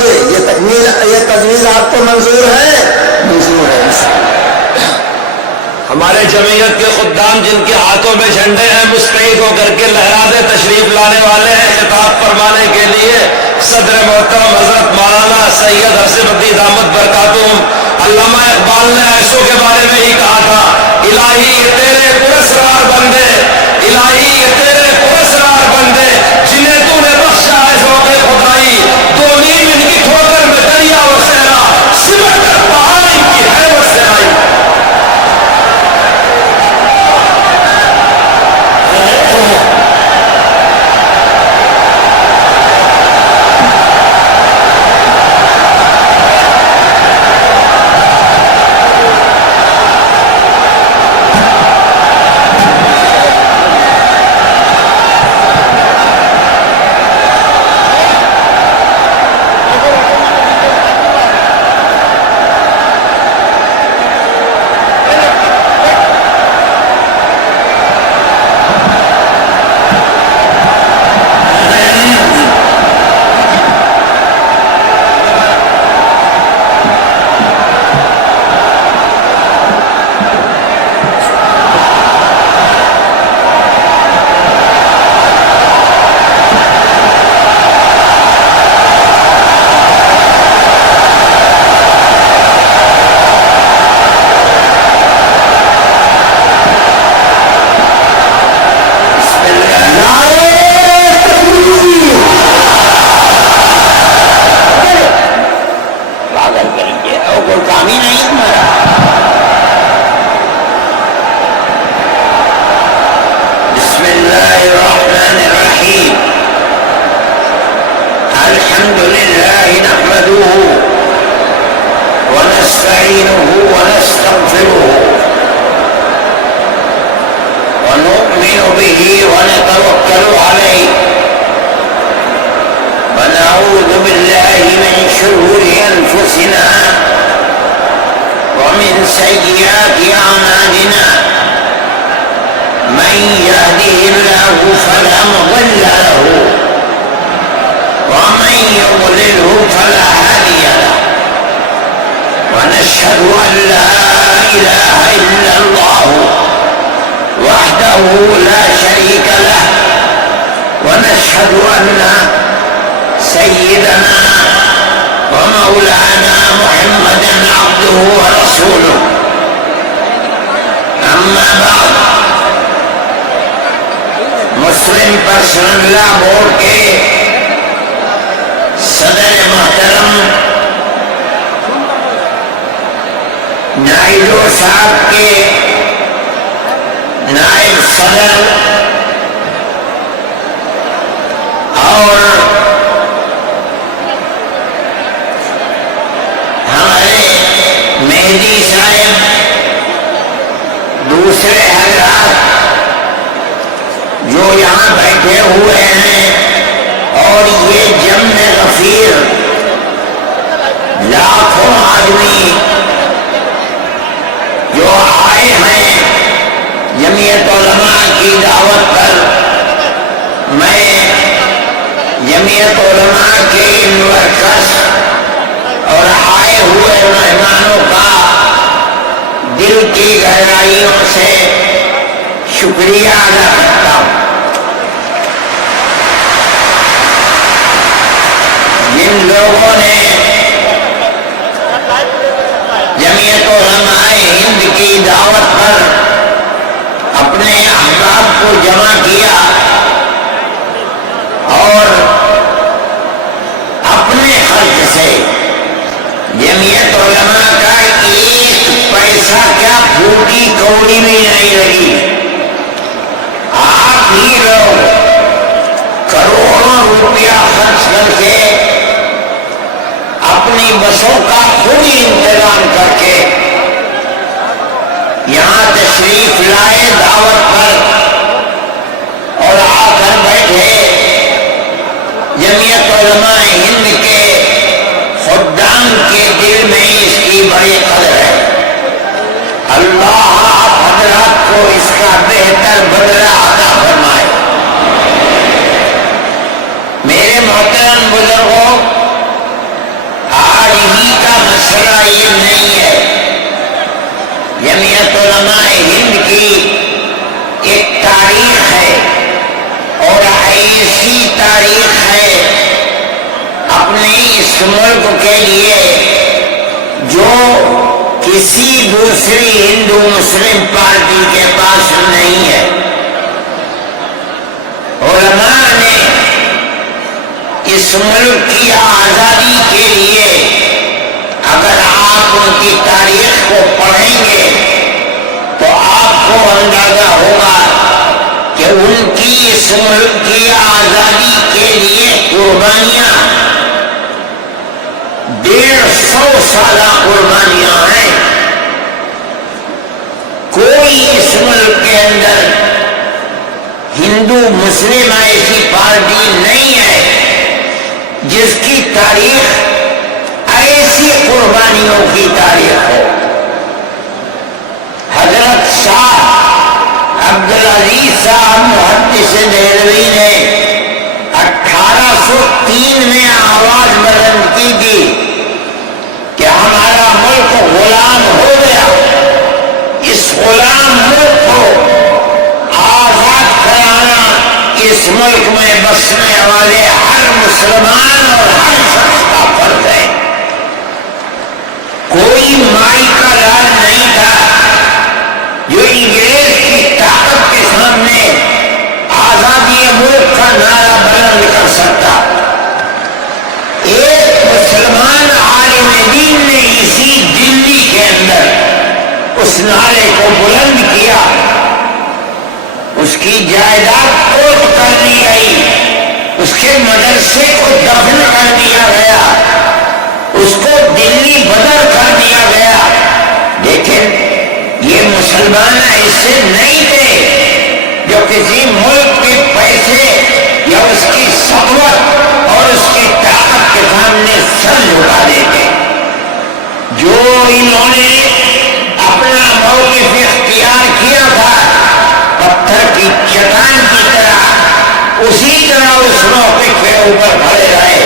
دے. یہ تجویز آپ کو منظور ہے؟ منظور ہے انشاءاللہ. ہمارے جمعیت کے خدام جن کے ہاتھوں میں جھنڈے ہیں مستعد ہو کر کے لہراتے تشریف لانے والے ہیں خطاب فرمانے کے لیے صدر محترم حضرت مولانا سید حسب الدین دامت برکاتہم. علامہ اقبال نے ایسوں کے بارے میں ہی کہا تھا الہی یہ تیرے پراسرار بندے، الہی یہ تیرے پراسرار بندے جنہیں تو نے بخشا ہے ذوق خدائی، دو نیم ان کی ٹھوکر میں دریا و صحرا سمٹ کر پہاڑ ان کی حیبت سے آئی. علماء ہند کی ایک تاریخ ہے، اور ایسی تاریخ ہے اپنے اس ملک کے لیے جو کسی دوسری ہندو مسلم پارٹی کے پاس نہیں ہے۔ علماء نے اس ملک کی آزادی کے لیے اگر آپ ان کی تاریخ کو پڑھیں گے تو آپ کو اندازہ ہوگا کہ ان کی اس ملک کی آزادی کے لیے قربانیاں 150 سالہ قربانیاں ہیں۔ کوئی اس ملک کے اندر ہندو مسلم ایسی پارٹی نہیں ہے جس کی تاریخ ایسی قربانیوں کی تاریخ ہو۔ حضرت شاہ عبدالعزیز صاحب محدث دہلوی نے 1803 میں آواز بلند کی تھی کہ ہمارا ملک غلام ہو گیا، اس غلام ملک کو آزاد کرانا اس ملک میں بسنے والے ہر مسلمان اور ہر شخص کا فرض ہے۔ کوئی مائی کا لال نہیں تھا جو انگریز کی طاقت کے سامنے آزادی ملک کا نعرہ بلند کر سکتا۔ ایک مسلمان عالم دین نے اسی دلی کے اندر اس نعرے کو بلند کیا، اس کی جائیداد کوٹ کر دی گئی، اس کے مدرسے کو دفن کر دیا گیا، اس کو دلی بدر کر دیا گیا، لیکن یہ مسلمان ایسے نہیں تھے جو کسی ملک کے پیسے یا اس کی ثروت اور اس کی طاقت کے سامنے سر جھکا دیتے۔ جو انہوں نے اپنا موقف اختیار کیا تھا پتھر کی چٹان کی طرح، اسی طرح اس موقف کے اوپر کھڑے رہے۔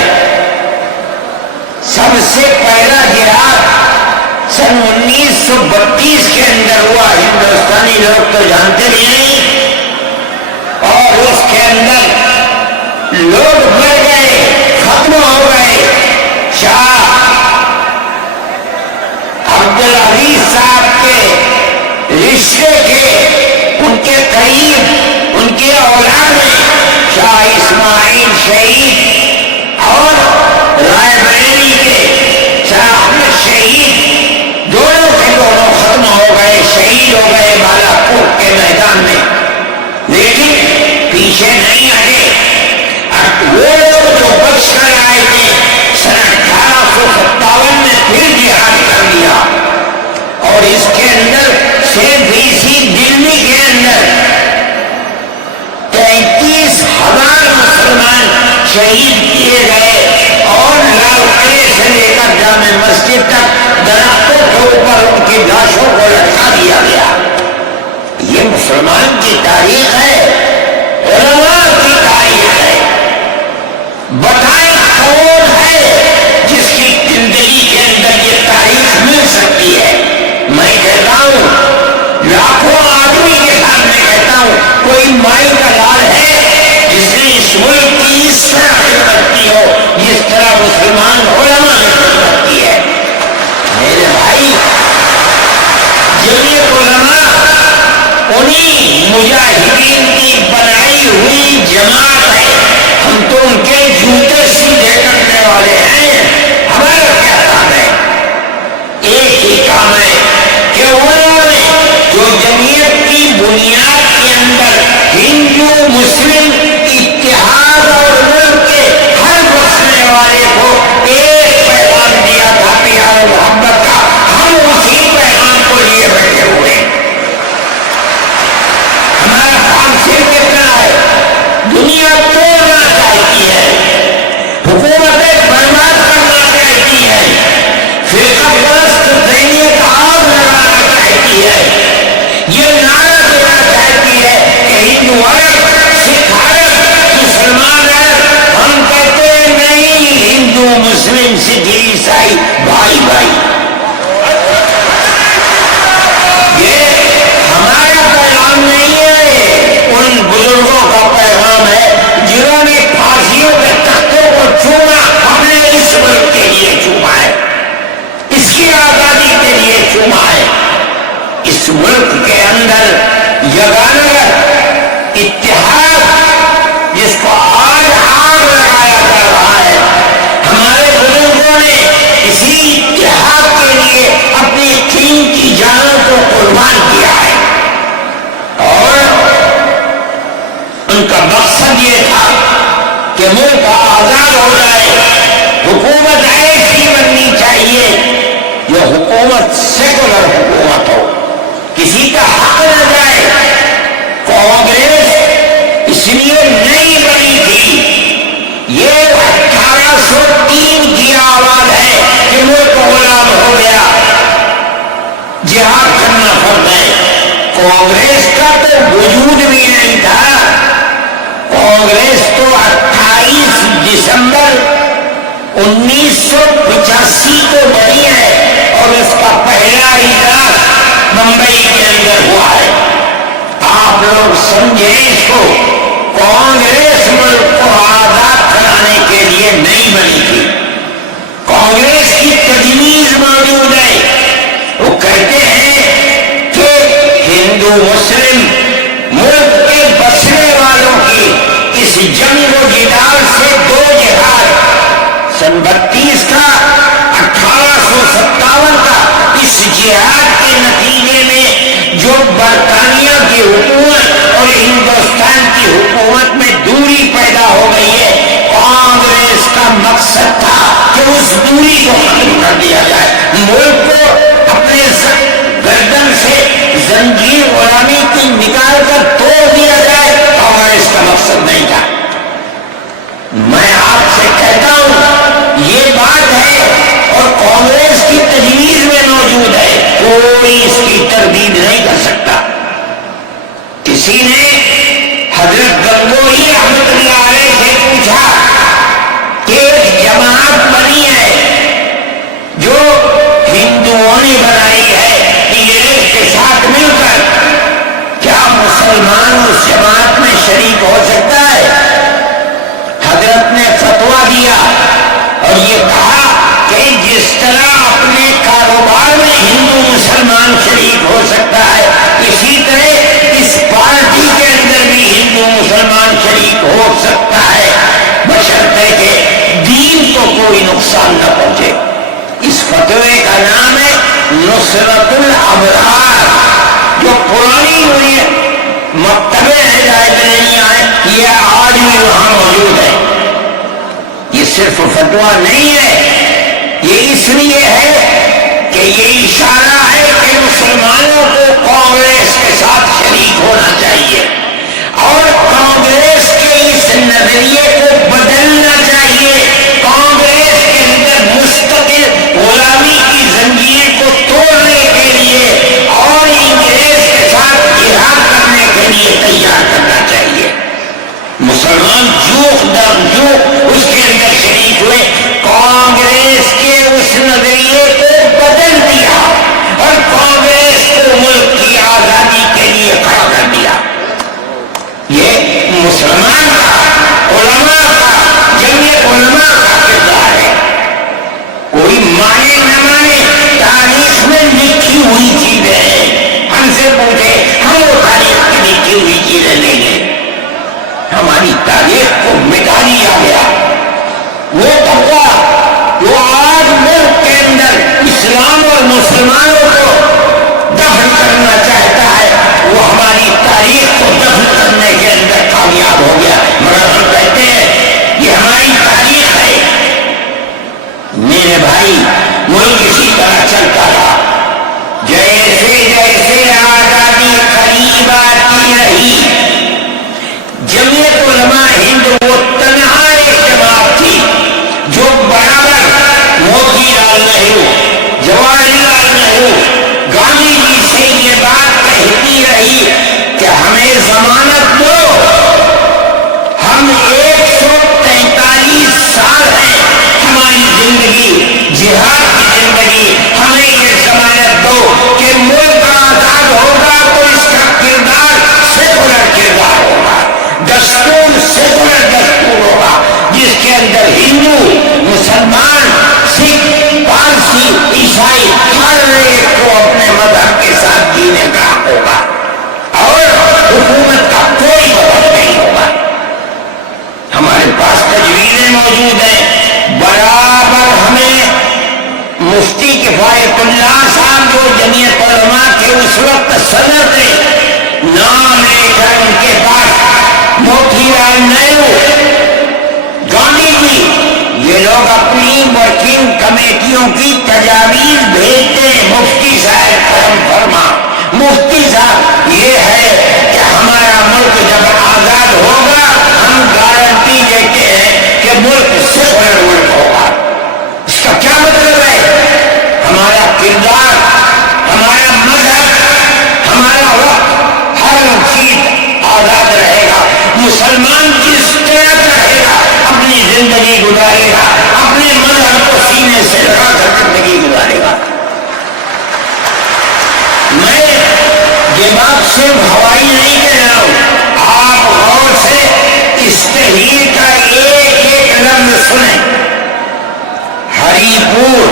سب سے پہلا جہاد سن 1932 کے اندر ہوا، ہندوستانی لوگ تو جانتے بھی نہیں، اور اس کے اندر لوگ مر گئے، ختم ہو گئے۔ شاہ عبدالعزیز صاحب کے رشتے کے ان کے قریب ان کی اولاد میں شاہ اسماعیل شہید اور رائے بریلی کے شاہ احمد شہید دونوں کے دونوں ختم ہو گئے، شہید ہو گئے بالا کوٹ کے میدان میں، لیکن پیچھے نہیں ہٹے۔ وہ لوگ جو بخش کر آئے تھے سن 1857 میں پھر جہاد کر دیا، اور اس کے اندر صرف اسی دلی کے اندر 33,000 مسلمان شہید کیے گئے، اور لال قلعے سے لے کر جامع مسجد تک درختوں کے اوپر ان کی لاشوں کو لٹکا دیا گیا۔ یہ مسلمان کی تاریخ ہے، علماء کی تاریخ ہے۔ بتائیں کون ہے جس کی زندگی کے اندر یہ تاریخ مل سکتی ہے؟ میں کہتا ہوں، لاکھوں آدمی کے سامنے کہتا ہوں، کوئی مائی کا لال ہے جس نے اس ملک کی اس طرح خدمت کی ہو جس طرح مسلمان علماء نے خدمت کی ہے؟ میرے بھائی، جمعیت علماء انہی مجاہدین کی بنائی ہوئی جماعت ہے۔ ہم تو ان کے جوتے سیدھے کرنے والے ہیں۔ ہمارا کیا کام ہے؟ ایک ہی کام ہے کہ انہوں نے جو جمعیت کی بنیاد کے اندر ہندو مسلم اتحاد اور ملک کے ہر بسنے والے کو ایک پیغام دیا تھا پیار و محبت کا، ہم اسی پیغام کو لیے بیٹھے ہوئے۔ ہمارا کام صرف اتنا ہے، دنیا توڑنا چاہتی ہے، حکومتیں برباد کرنا چاہتی ہے، فرقہ پرست ذہنیت آگ لگانا چاہتی ہے، یہ نعرہ دینا چاہتی ہے کہ ہندو الگ، سکھ الگ، مسلمان الگ۔ ہم کہتے ہیں نہیں، ہندو مسلم سکھ عیسائی بھائی بھائی۔ یہ گگانگر اتحاد جس کو آج آگ لگایا جا رہا ہے، ہمارے بزرگوں نے اسی اتحاد کے لیے اپنی قیمتی جانوں کو قربان کیا ہے، اور ان کا مقصد یہ تھا کہ ملک آزاد ہو جائے، حکومت ایسی بننی چاہیے جو حکومت سیکولر حکومت ہو، کسی کا حق نہ جائے۔ کانگریس اس لیے نہیں بنی تھی، یہ 1803 کی آواز ہے کہ ملک غلام ہو گیا، جہاد کرنا فرض ہے۔ کانگریس کا تو وجود بھی نہیں تھا، کانگریس تو 28 دسمبر 1985 کو بنی ہے، اور اس کا پہلا اجلاس ممبئی کے اندر ہوا ہے۔ آپ لوگ سمجھیں اس کو، کانگریس ملک کو آزاد کرانے کے لیے نہیں بنی تھی، کانگریس کی تجویز موجود ہے۔ وہ کہتے ہیں کہ ہندو مسلم ملک کے بسنے والوں کی اس جنگ و جدال سے دو جہاد، سن 32 کا 1857 کا، اس جہاد کے نتیجے میں جو برطانیہ کی حکومت اور ہندوستان کی حکومت میں دوری پیدا ہو گئی ہے، کانگریس کا مقصد تھا کہ اس دوری کو ختم کر دیا جائے، ملک کو اپنے گردن سے زنجیر غلامی کی نکال کر توڑ دیا جائے، کانگریس کا مقصد نہیں تھا۔ میں آپ سے کہتا ہوں یہ بات ہے اور کانگریس کی تجویز میں موجود ہے، کوئی اس کی تردید نہیں کر سکتا۔ کسی نے حضرت گنگوہی رحمۃ اللہ علیہ سے پوچھا کہ ایک جماعت بنی ہے جو ہندوؤں نے بنائی ہے انگریز کے ساتھ مل کر، کیا مسلمان اس جماعت میں شریک ہو سکتا ہے؟ حضرت نے فتویٰ دیا اور یہ کہا کہ جس طرح اپنے کاروبار میں ہندو مسلمان شریک ہو سکتا ہے، اسی طرح اس پارٹی کے اندر بھی ہندو مسلمان شریک ہو سکتا ہے، بشرطے کہ دین کو کوئی نقصان نہ پہنچے۔ اس فتوے کا نام ہے نصرت الابرار، جو پرانی ہوئی مکتبے ہیں، لائبریریاں ہیں، یہ آج بھی وہاں موجود ہے۔ یہ صرف فتویٰ نہیں ہے، یہ اس لیے ہے کہ یہ اشارہ ہے کہ مسلمانوں کو کانگریس کے ساتھ شریک ہونا چاہیے اور کانگریس کے اس نظریے کو بدلنا چاہیے، کانگریس کے اندر مستقل غلامی کی زنجیر کو توڑنے کے لیے اور انگریز کے ساتھ جہاد کرنے کے لیے تیار کرنا چاہیے۔ مسلمان جوخ در جوخ اس کے اندر شریک ہوئے، کانگریس کے اس نظریے کو بدل دیا اور کانگریس کو ملک کی آزادی کے لیے کھڑا کر دیا۔ یہ مسلمان کا، علماء کا، صدر تھے، نام ایک ہے ان کے پاس موتی لال نہرو، گاندھی جی، یہ لوگ اپنی ورکنگ کمیٹیوں کی تجاویز بھیجتے ہیں، مفتی صاحب کرم فرما، مفتی صاحب یہ ہے کہ ہمارا ملک جب آزاد ہوگا ہم گارنٹی دیتے ہیں کہ ملک سیکولر ملک ہوگا۔ اس کا کیا مطلب ہے؟ ہمارا کردار، ہمارا مذہب، ہمارا وقت، ہر چیز آزاد رہے گا، مسلمان جس طرح رہے گا اپنی زندگی گزارے گا، اپنے مذہب کو سینے سے لگا کر زندگی گزارے گا۔ میں یہ بات صرف ہوائی نہیں کہہ رہا ہوں، آپ غور سے اس تحریر کا ایک ایک لفظ سنیں۔ ہری پور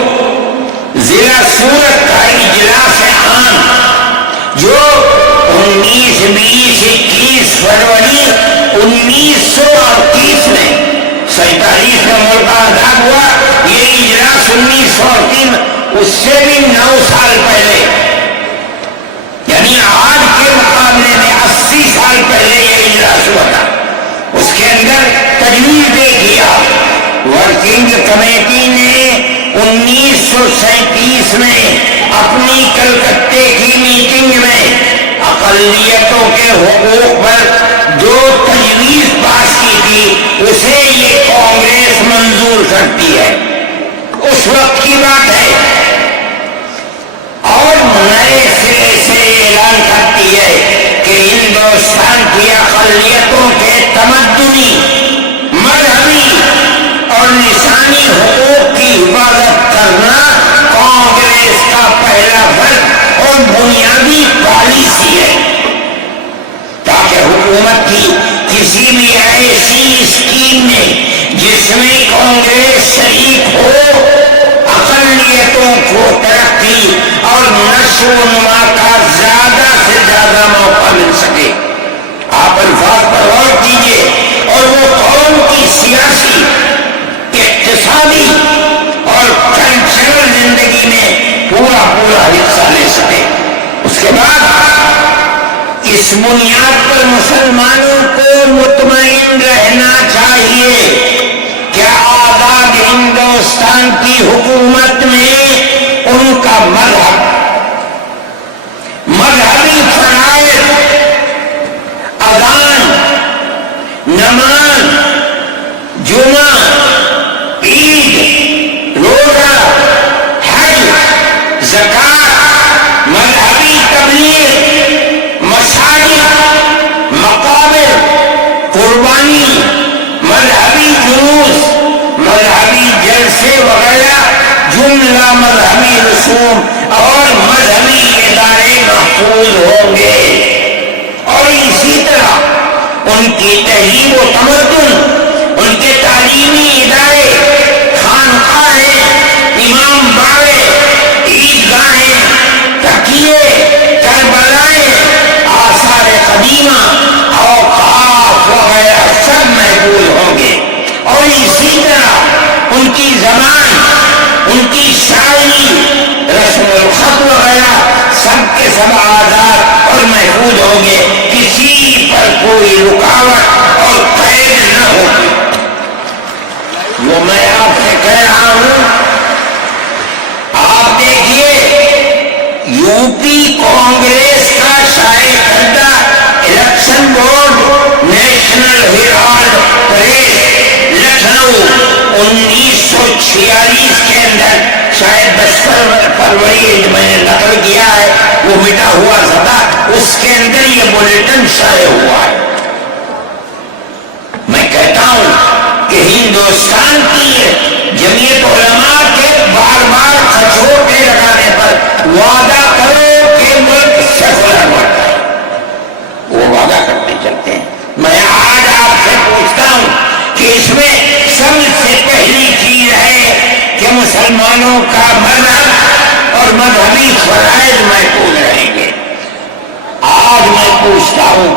ضلع سورت کا اجلاس عام جو 19، 20، 21 فروری 1938 میں 47 میں ملک آزاد ہوا، یہ اجلاس 1938 اس سے بھی 9 سال پہلے، یعنی آج کے مقابلے میں 80 سال پہلے یہ اجلاس ہوا تھا۔ اس کے اندر تجویز دے دیا، ورکنگ کمیٹی نے 1937 میں اپنی کلکتے کی میٹنگ میں اقلیتوں کے حقوق پر جو تجویز پاس کی تھی اسے یہ کانگریس منظور کرتی ہے، اس وقت کی بات ہے، اور نئے سرے سے اعلان کرتی ہے کہ ہندوستان کی اقلیتوں کے تمدنی، مذہبی اور لسانی حقوق کی حفاظت کرنا کانگریس کا پہلا فرض اور بنیادی پالیسی ہے، تاکہ حکومت کی کسی بھی ایسی اسکیم میں جس میں کانگریس شریک ہو اقلیتوں کو ترقی اور نشو و نما کا زیادہ سے زیادہ موقع مل سکے۔ آپ الفاظ پر غور کیجیے، اور وہ قوم کی سیاسی، اقتصادی اور کلچرل زندگی میں پورا حصہ لے سکے۔ اس کے بعد اس بنیاد پر مسلمانوں کو مطمئن رہنا چاہیے کہ آزاد ہندوستان کی حکومت میں ان کا مذہب، مذہبی فرائض، اذان، نماز، جمعہ، عید، روزہ، حج، زکوٰۃ، مذہبی تبلیغ، مساجد، مقابر، قربانی، مذہبی جلوس، مذہبی جلسے وغیرہ جملہ مذہبی رسوم اور مذہبی ادارے محفوظ ہوں گے، اور اسی طرح ان کی تہذیب و تمدن، ان کے تعلیمی ادارے، خانقاہیں، امام باڑے، عیدگاہیں، تقیے، کربلائیں، آثار قدیمہ، اوقاف وغیرہ سب محفوظ ہوں گے، اور اسی طرح ان کی زبان، ان کی شاعری، رسم الخط وغیرہ سب کے سب آزاد اور محفوظ ہوں گے، کسی پر کوئی رکاوٹ اور قید نہ ہوگی۔ وہ میں آپ سے کہہ رہا ہوں، آپ دیکھیے یو پی کانگریس کا شائع کردہ election board National Herald press Lucknow 1946 کے اندر، شاید 10 فروری میں نے نقل کیا ہے، وہ مٹا ہوا تھا، اس کے اندر یہ بلیٹن شائع ہوا ہے۔ میں کہتا ہوں کہ ہندوستان کی جمعیت علماء کے بار بار کھچوٹے لگانے پر وعدہ کرو کہ ملک سیکولر ملک ہے، وہ وعدہ کرتے چلتے ہیں۔ میں آج آپ سے پوچھتا ہوں کہ اس میں سب سے پہلی چیز ہے کہ مسلمانوں کا مذہب اور مذہبی فرائض محفوظ رہیں گے۔ آج میں پوچھتا ہوں،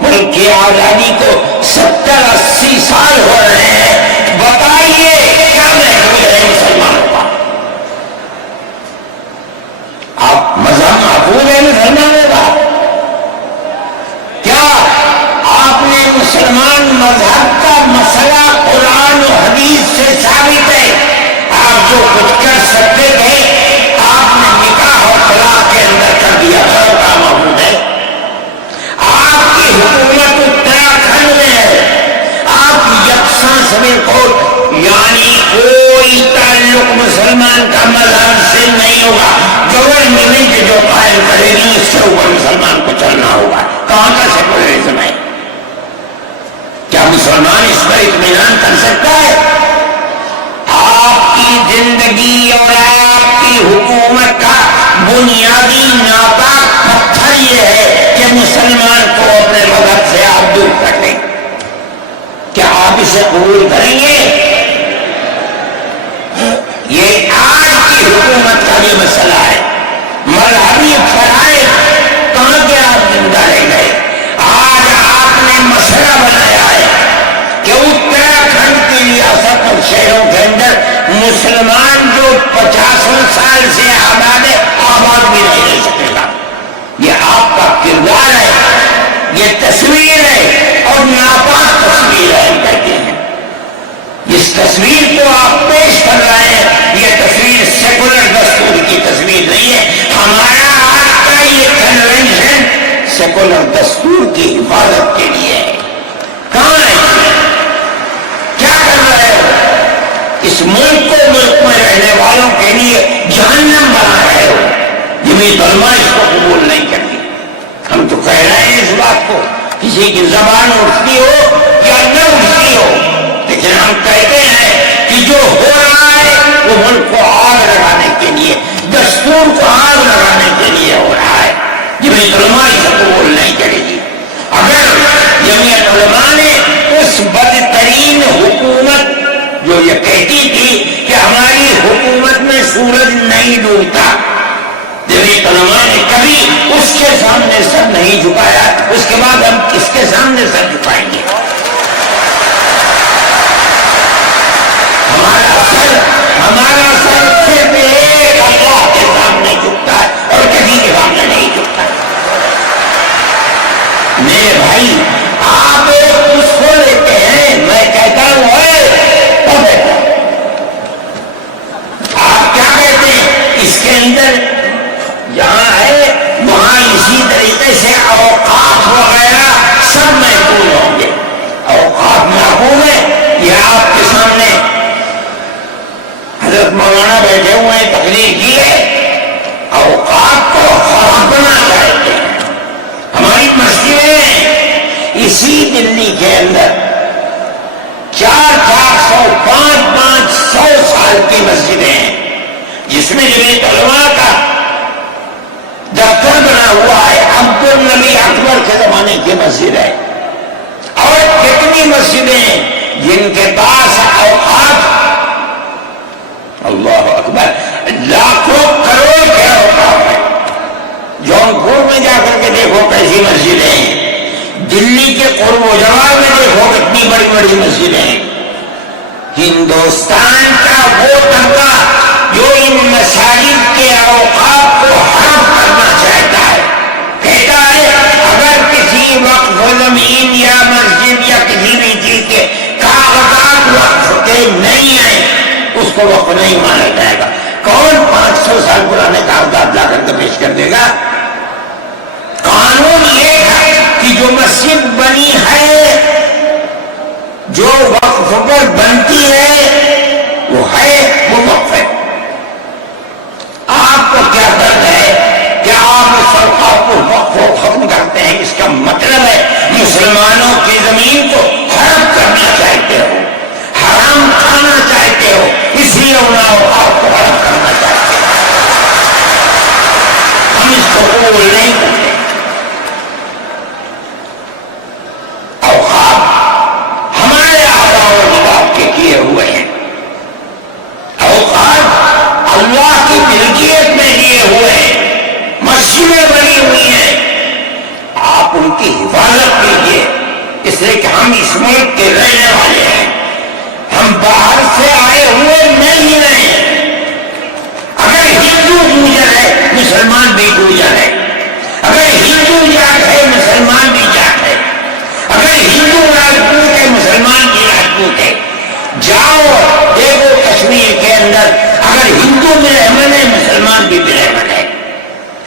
ملک کی آزادی کو 70-80 سال ہو رہے ہیں، بتائیے کیا محفوظ ہے مسلمانوں کا؟ آپ مذہب محفوظ ہے مسلمانوں کا؟ نبی اور آپ کی حکومت کا بنیادی ناپاک پتھر یہ ہے کہ مسلمان کو اپنے مذہب سے آپ دور کر دیں. کیا آپ اسے قبول کریں گے؟ یہ آج کی حکومت کا یہ مسئلہ ہے. مذہبی فرائض کہاں کے آپ زندہ رہ گئے؟ آج آپ نے مسئلہ بنایا ہے کہ اتراکھنڈ کی ریاست اور شہروں کے اندر مسلمان جو 50 سال سے آباد ہے آباد بھی نہیں رہ سکے گا. یہ آپ کا کردار ہے، یہ تصویر ہے اور ناپاک تصویر ہے کہتے ہیں. اس تصویر کو آپ پیش کر رہے ہیں، یہ تصویر سیکولر دستور کی تصویر نہیں ہے. ہمارا آج کا یہ کنونشن سیکولر دستور کی حفاظت کے لیے ہے. کہاں ہے؟ کیا کر رہے ہو؟ اس ملک کو ملک میں رہنے والوں کے لیے جہنم بنا رہے ہو. جمعیت علماء اس کو قبول نہیں کرتی. ہم تو کہہ رہے ہیں اس بات کو، کسی کی زبان اٹھتی ہو یا نہ اٹھتی ہو، لیکن ہم کہتے ہیں کہ جو ہو رہا ہے وہ ملک کو آگ لگانے کے لیے، دستور کو آگ لگانے کے لیے ہو رہا ہے. جمعیت علماء اسے قبول نہیں کرے گی. اگر جمعیت علماء نے اس بدترین حکومت جو یہ کہتی تھی کہ ہماری حکومت میں سورج نہیں ڈوبتا، جمعیت علماء نے کبھی اس کے سامنے سر نہیں جھکایا، اس کے بعد ہم کس کے سامنے سر جھکائیں گے؟ ہمارا سر صرف ایک اللہ کے سامنے جھکتا ہے اور کسی کے سامنے نہیں جھکتا. میرے بھائی، آپ ایک اس کو لیتے ہیں، میں کہتا ہوں آپ کیا کہتے ہیں؟ اس کے اندر جہاں ہے وہاں اسی طریقے سے اوقاف وغیرہ سب محفوظ ہوں گے. اوقاف محفوظ ہے. یہ آپ کے سامنے حضرت مولانا بیٹھے ہوئے ہیں، تقریر کی ہے. اوقاف کو خرابنا چاہتے ہیں. ہماری مسجدیں اسی دلی کے اندر 400-500 سال کی مسجدیں ہیں، جس میں جمعیت علماء کا دفتر بنا ہوا ہے. عبد النبی اکبر کے زمانے کی مسجد ہے. اور کتنی مسجدیں جن کے پاس اوقاف، اللہ اکبر، لاکھوں کروڑ کے اوقاف ہیں. جونپور میں جا کر کے دیکھو کیسی مسجدیں ہیں. دلی کے قرب و جوار میں دیکھو کتنی بڑی بڑی مسجدیں ہیں. ہندوستان کا وہ طبقہ جو ان مساجد کے اوقاف کو حرام کرنا چاہتا ہے، کہتا ہے اگر کسی وقف زمین یا مسجد یا کسی بھی چیز کے کاغذات وقف کے نہیں ہیں اس کو وقف نہیں مانا جائے گا. کون 500 سال پرانے کاغذات لا کر کے پیش کر دے گا؟ قانون یہ ہے کہ جو مسجد بنی ہے، جو وقف پر بنتی ہے، وہ ہے، وہ وقف ہے. آپ کو کیا درد ہے کہ آپ اس اوقاف کو وقف کو ختم کرتے ہیں؟ اس کا مطلب ہے مسلمانوں کی زمین کو حرام کرنا چاہتے ہو، حرام کھانا چاہتے ہو، اس لیے ان اوقاف کو حرام کرنا چاہتے ہو. ہم اس کو قبول نہیں کرتے. اوقاف ہمارے آباء و اجداد کے کیے ہوئے ہیں. اوقاف اللہ کی ملکیت میں لیے ہوئے ہیں. مسجدیں بنی ہوئی ہیں، آپ ان کی حفاظت کیجیے. اس لیے کہ ہم اس ملک کے رہنے والے ہیں، ہم باہر سے آئے ہوئے نہیں ہیں. اگر ہندو پوجا ہے مسلمان بھی پوجا ہے، اگر ہندو جاٹ ہے مسلمان بھی جاٹ ہے، اگر ہندو راجپوت ہے مسلمان بھی راجپوت ہے. جاؤ دیکھو کشمیر کے اندر اگر ہندو میں رہمن ہے مسلمان بھی رہمن ہے.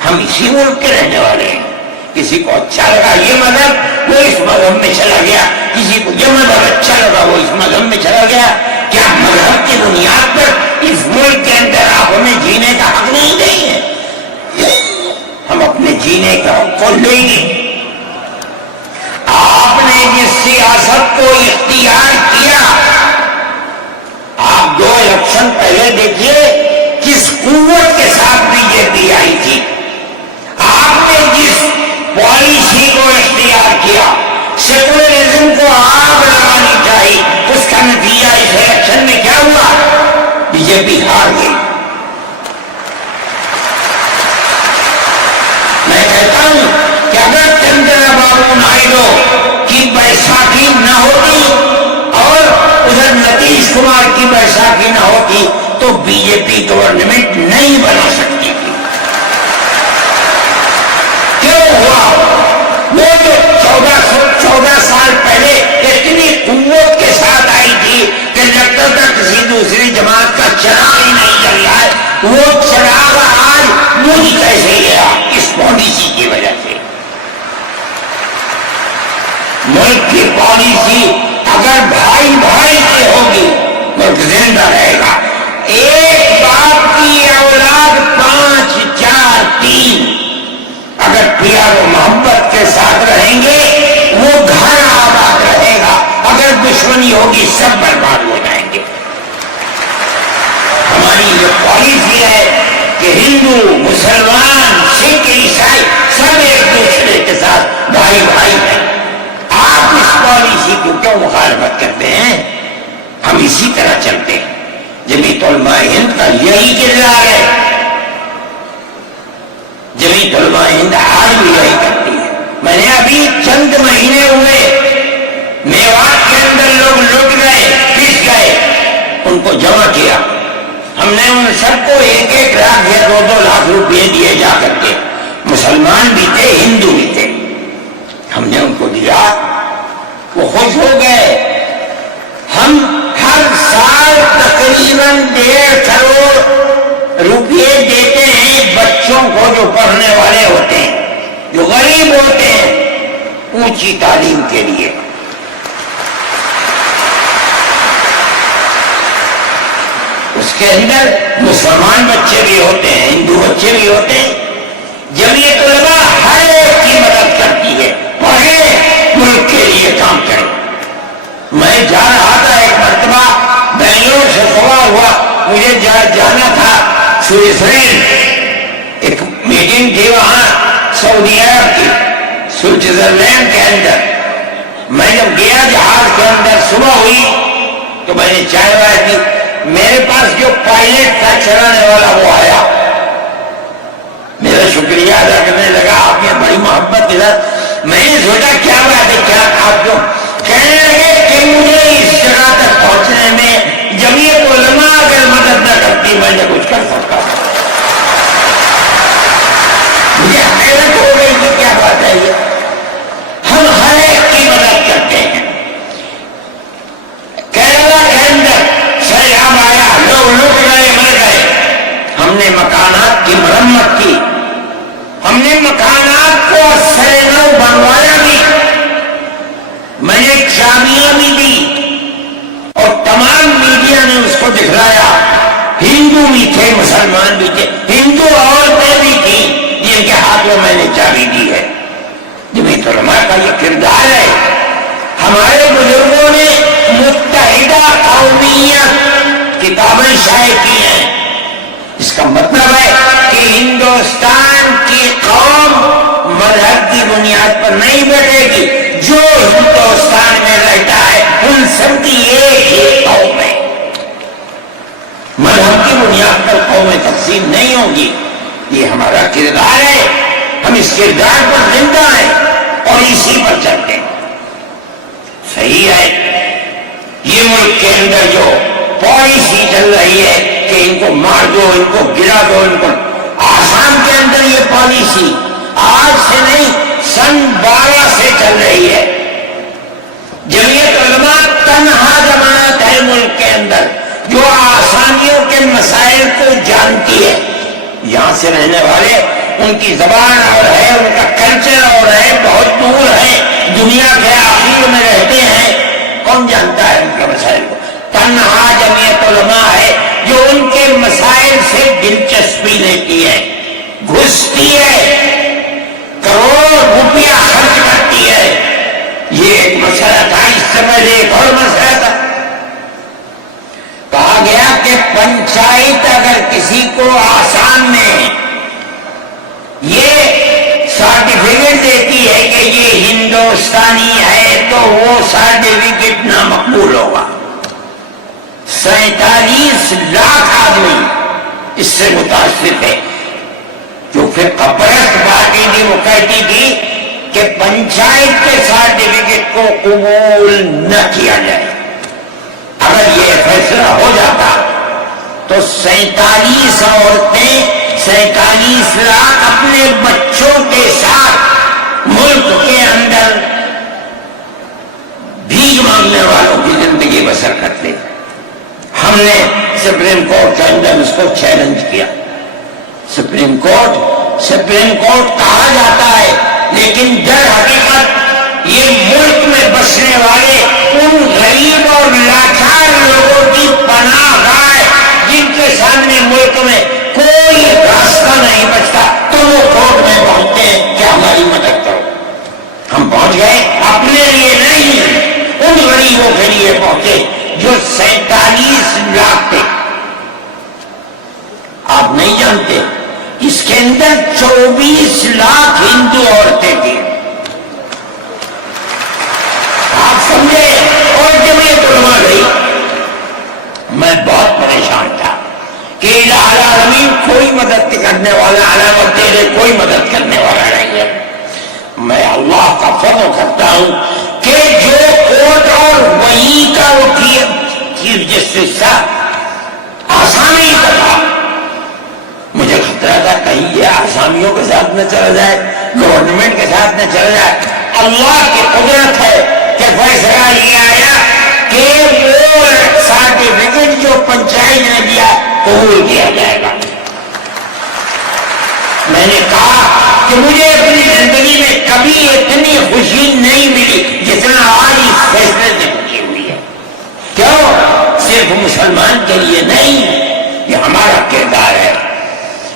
ہم اسی ملک کے رہنے والے ہیں. کسی کو اچھا لگا یہ مذہب وہ اس مذہب میں چلا گیا، کسی کو یہ مذہب اچھا لگا وہ اس مذہب میں چلا گیا. کیا مذہب کی بنیاد پر اس ملک کے اندر آپ ہمیں جینے کا حق نہیں دیں گے؟ ہم اپنے جینے کا حق کو لیں گے. آپ نے جس سیاست کو اختیار کیا، آپ آپ 2 الیکشن پہلے دیکھیے کس قوت کے ساتھ بی جے پی آئی تھی. آپ نے جس پالیسی کو اختیار کیا، سیکولرزم کو آگ لگانی چاہیے، اس کا نتیجہ اس الیکشن میں کیا ہوا؟ بی جے پی ہار گئی. میں کہتا ہوں کہ اگر چندرا بابو نائیڈو کی بیساکھی نہ ہوتی اور ادھر نتیش کمار کی بیساکھی نہ ہوتی تو بی جے پی گورنمنٹ نہیں بنا سکتی تھی. کیوں ہوا؟ وہ جو 14 سال پہلے اتنی قوت کے ساتھ آئی تھی کہ لگتا تھا کسی دوسری جماعت کا چراغ ہی نہیں جل رہا ہے، وہ چراغ آج مجھ کیسے گیا؟ اس پالیسی کی وجہ سے. ملک کی پالیسی اگر بھائی بھائی سے ہوگی ملک زندہ رہے گا. ایک باپ کی اولاد 5 4 3 اگر پیار و محبت کے ساتھ رہیں گے وہ گھر آباد رہے گا. اگر دشمنی ہوگی سب برباد ہو جائیں گے. ہماری یہ پالیسی ہے کہ ہندو مسلمان سکھ عیسائی سب ایک دوسرے کے ساتھ بھائی بھائی ہیں. آپ اس پالیسی کو کیوں مخالفت کرتے ہیں؟ ہم اسی طرح چلتے ہیں. جمعیت علماء ہند کا یہی کردار ہے. جمعیت علماء ہند آج بھی یہی کرتی ہے. میں نے ابھی چند مہینے ہوئے میوات کے اندر لوگ لٹ گئے، پس گئے، ان کو جمع کیا. ہم نے ان سب کو 1 لاکھ یا 2 لاکھ روپئے دیے جا کر کے. مسلمان بھی تھے، ہندو بھی تھے. ہم نے ان کو دیا، وہ خوش ہو گئے. ہم ہر سال تقریباً 1.5 کروڑ روپئے دیتے ہیں بچوں کو جو پڑھنے والے ہوتے ہیں، جو غریب ہوتے ہیں، اونچی تعلیم کے لیے. اس کے اندر مسلمان بچے بھی ہوتے ہیں، ہندو بچے بھی ہوتے ہیں. جمعیت علماء ہر ایک کی مدد کرتی ہے. پڑھیں، ملک کے لیے کام کریں. میں جا رہا تھا ایک مرتبہ بنگلور سے سوار ہوا، مجھے جانا تھا سوئٹزرلینڈ. ایک میٹنگ تھی وہاں سعودی عرب کی، سوئٹزرلینڈ کے اندر. میں جب گیا جہاز کے اندر صبح ہوئی تو میں نے چائے وائے پی. میرے پاس جو پائلٹ تھا چلانے والا وہ آیا، میرا شکریہ ادا کرنے لگا. آپ نے بڑی محبت کے ساتھ. میں نے سوچا کیا بات ہے، کیا آپ کو کہنے لگے کہ مجھے اس جگہ تک پہنچنے میں جمعیت علماء اگر مدد نہ کرتی میں نے کچھ کر سکتا. مجھے حیرت ہو گئی کہ کیا بات ہے یہ. ہم ہر ایک کی مدد کرتے ہیں. کیرلا کے اندر سیلاب آیا، لوگ لٹ گئے، مر گئے. ہم نے مکانات کی مرمت کی، ہم نے مکانات کو سینو بنوایا بھی. میں نے چابیاں بھی دی اور تمام میڈیا نے اس کو دکھلایا. ہندو بھی تھے، مسلمان بھی تھے، ہندو عورتیں بھی تھیں جن کے ہاتھوں میں نے چابی دی ہے. جمعیت علماء کا یہ کردار ہے. ہمارے بزرگوں نے متحدہ قومیت کتابیں شائع کی ہیں. اس کا مطلب ہے کہ ہندوستان کی قوم مذہب کی بنیاد پر نہیں بیٹھے گی. جو ہندوستان میں رہتا ہے ان سب کی ایک ہی قوم ہے. مذہب کی بنیاد پر قومیں تقسیم نہیں ہوگی. یہ ہمارا کردار ہے. ہم اس کردار پر زندہ ہیں اور اسی پر چلتے ہیں. صحیح ہے یہ ملک کے اندر جو پالیسی چل رہی ہے کہ ان کو مار دو، ان کو گرا دو، ان کو. آسام کے اندر یہ پالیسی آج سے نہیں سن 12 سے چل رہی ہے. جمعیت علماء تنہا جماعت ہے ملک کے اندر جو آسامیوں کے مسائل کو جانتی ہے. یہاں سے رہنے والے ان کی زبان اور ہے، ان کا کلچر اور ہے، بہت دور ہے، دنیا کے آخر میں رہتے ہیں. کون جانتا ہے ان کے مسائل کو؟ تنہا جمعیت علماء ہے جو ان کے مسائل سے دلچسپی لیتی ہے، گھستی ہے، کروڑ روپیہ خرچ کرتی ہے. یہ ایک مسئلہ تھا. اس سے پہلے ایک اور مسئلہ تھا. کہا گیا پنچایت اگر کسی کو آسام میں یہ سرٹیفکیٹ دیتی ہے کہ یہ ہندوستانی ہے تو وہ سرٹیفکیٹ نامقبول ہوگا. 47 لاکھ آدمی اس سے متاثر ہے. جو پھر کپرست پارٹی تھی وہ کہتی تھی کہ پنچایت کے سرٹیفکیٹ کو قبول نہ کیا جائے. اگر یہ فیصلہ ہو جاتا تو 47 عورتیں 47 لاکھ اپنے بچوں کے ساتھ ملک کے اندر بھیک مانگنے والوں کی زندگی بسر کرتے. ہم نے سپریم کورٹ کے اندر اس کو چیلنج کیا. سپریم کورٹ کہا جاتا ہے لیکن در حقیقت یہ ملک میں بسنے والے ان غریب اور لاچار لوگوں کی پناہ گاہ ہے جن کے سامنے ملک میں کوئی راستہ نہیں بچتا تو وہ کورٹ میں پہنچتے ہیں کہ ہماری مدد کرو. ہم پہنچ گئے اپنے لیے نہیں, ان غریبوں کے لیے پہنچے جو 47 لاکھ تھے. آپ نہیں جانتے اس کے اندر 24 لاکھ ہندو عورتیں تھیں. آپ سمجھے. اور جمعیت علماء گئی. میں بہت پریشان تھا کہ الہ العالمین کوئی مدد کرنے والا علامت تیرے کوئی مدد کرنے والا نہیں ہے. میں اللہ کا فضل کرتا ہوں کہ جو کورٹ اور وہیں کا وہ چیف جسٹس تھا آسامی کا تھا. مجھے خطرہ تھا کہیں یہ آسامیوں کے ساتھ نہ چلا جائے, گورنمنٹ کے ساتھ نہ چلا جائے. اللہ کی قدرت ہے کہ فیصلہ یہ آیا کہ وہ سرٹیفکیٹ جو پنچایت نے دیا قبول کیا جائے گا. میں نے کہا کہ مجھے اپنی زندگی میں کبھی اتنی خوشی نہیں ملی جتنا آج اس فیصلے سے خوشی ہوئی ہے. کیوں؟ صرف مسلمان کے لیے نہیں, یہ ہمارا کردار ہے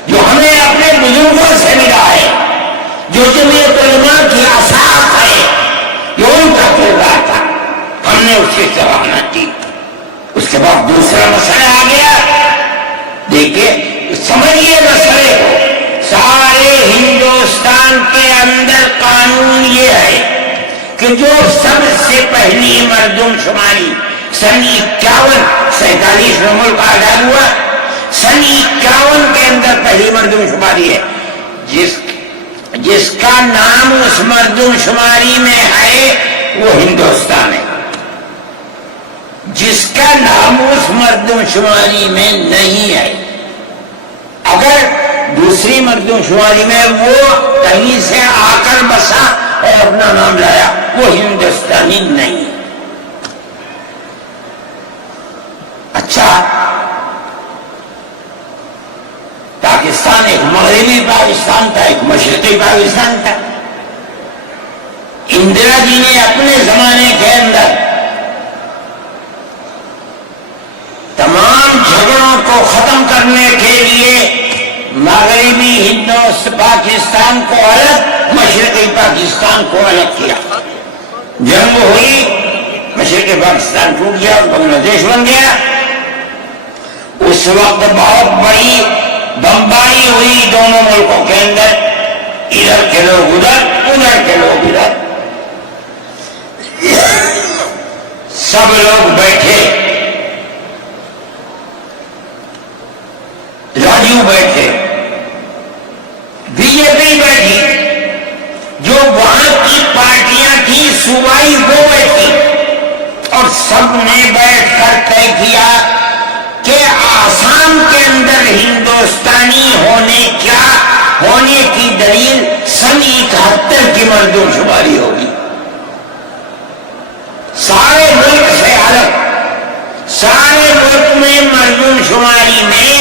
جو ہمیں اپنے بزرگوں سے ملا ہے, جو جمعیت علماء کی اساس ہے, جو ان کا کردار تھا. ہم نے اس کی سراہنا کی. اس کے بعد دوسرا مسئلہ آ گیا. دیکھیے سمجھیے مسئلے کو. سارے ہندوستان کے اندر قانون یہ ہے کہ جو سب سے پہلی مردم شماری سن 47 میں ملک آزاد ہوا, سن 51 کے اندر پہلی مردم شماری ہے. جس کا نام اس مردم شماری میں ہے وہ ہندوستان ہے. جس کا نام اس مردم شماری میں نہیں ہے, اگر دوسری مردم شماری میں وہ کہیں سے آ کر بسا اور اپنا نام لایا, وہ ہندوستانی نہیں. اچھا, پاکستان ایک مغربی پاکستان تھا, ایک مشرقی پاکستان تھا. اندرا جی نے اپنے زمانے کے اندر تمام جھگڑوں کو ختم کرنے کے لیے مغربی پاکستان کو الگ, مشرقی پاکستان کو الگ کیا. جنگ ہوئی, مشرقی پاکستان ٹوٹ گیا اور بنگلہ دیش بن گیا. اس وقت بہت بڑی بمباری ہوئی دونوں ملکوں کے اندر. ادھر کے لوگ ادھر, ادھر کے لوگ ادھر. سب لوگ بیٹھے, راجیو بیٹھے, بی جے پی بیٹھی, جو وہاں کی پارٹیاں تھیں صوبائی وہ بیٹھی, اور سب نے بیٹھ کر طے کیا کہ آسام کے اندر ہندوستانی ہونے کی دلیل سن 71 کی مردم شماری ہوگی. سارے ملک سے الگ, سارے ملک میں مردم شماری میں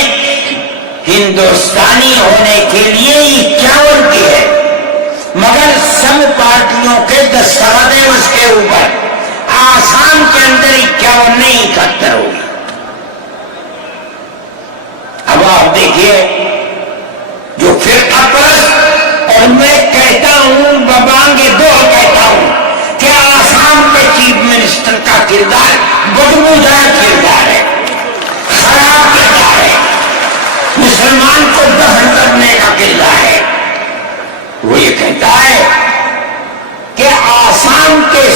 ہندوستانی ہونے کے لیے 51 کی ہے, مگر سب پارٹیوں کے دستاویز اس کے اوپر. آسام کے اندر 51 نہیں 71 ہوگی. اب آپ دیکھیے جو فرقہ پرست, اور میں کہتا ہوں ببانگ دو کہتا ہوں کہ آسام کے چیف منسٹر کا کردار بدبودار کردار ہے, خراب کردار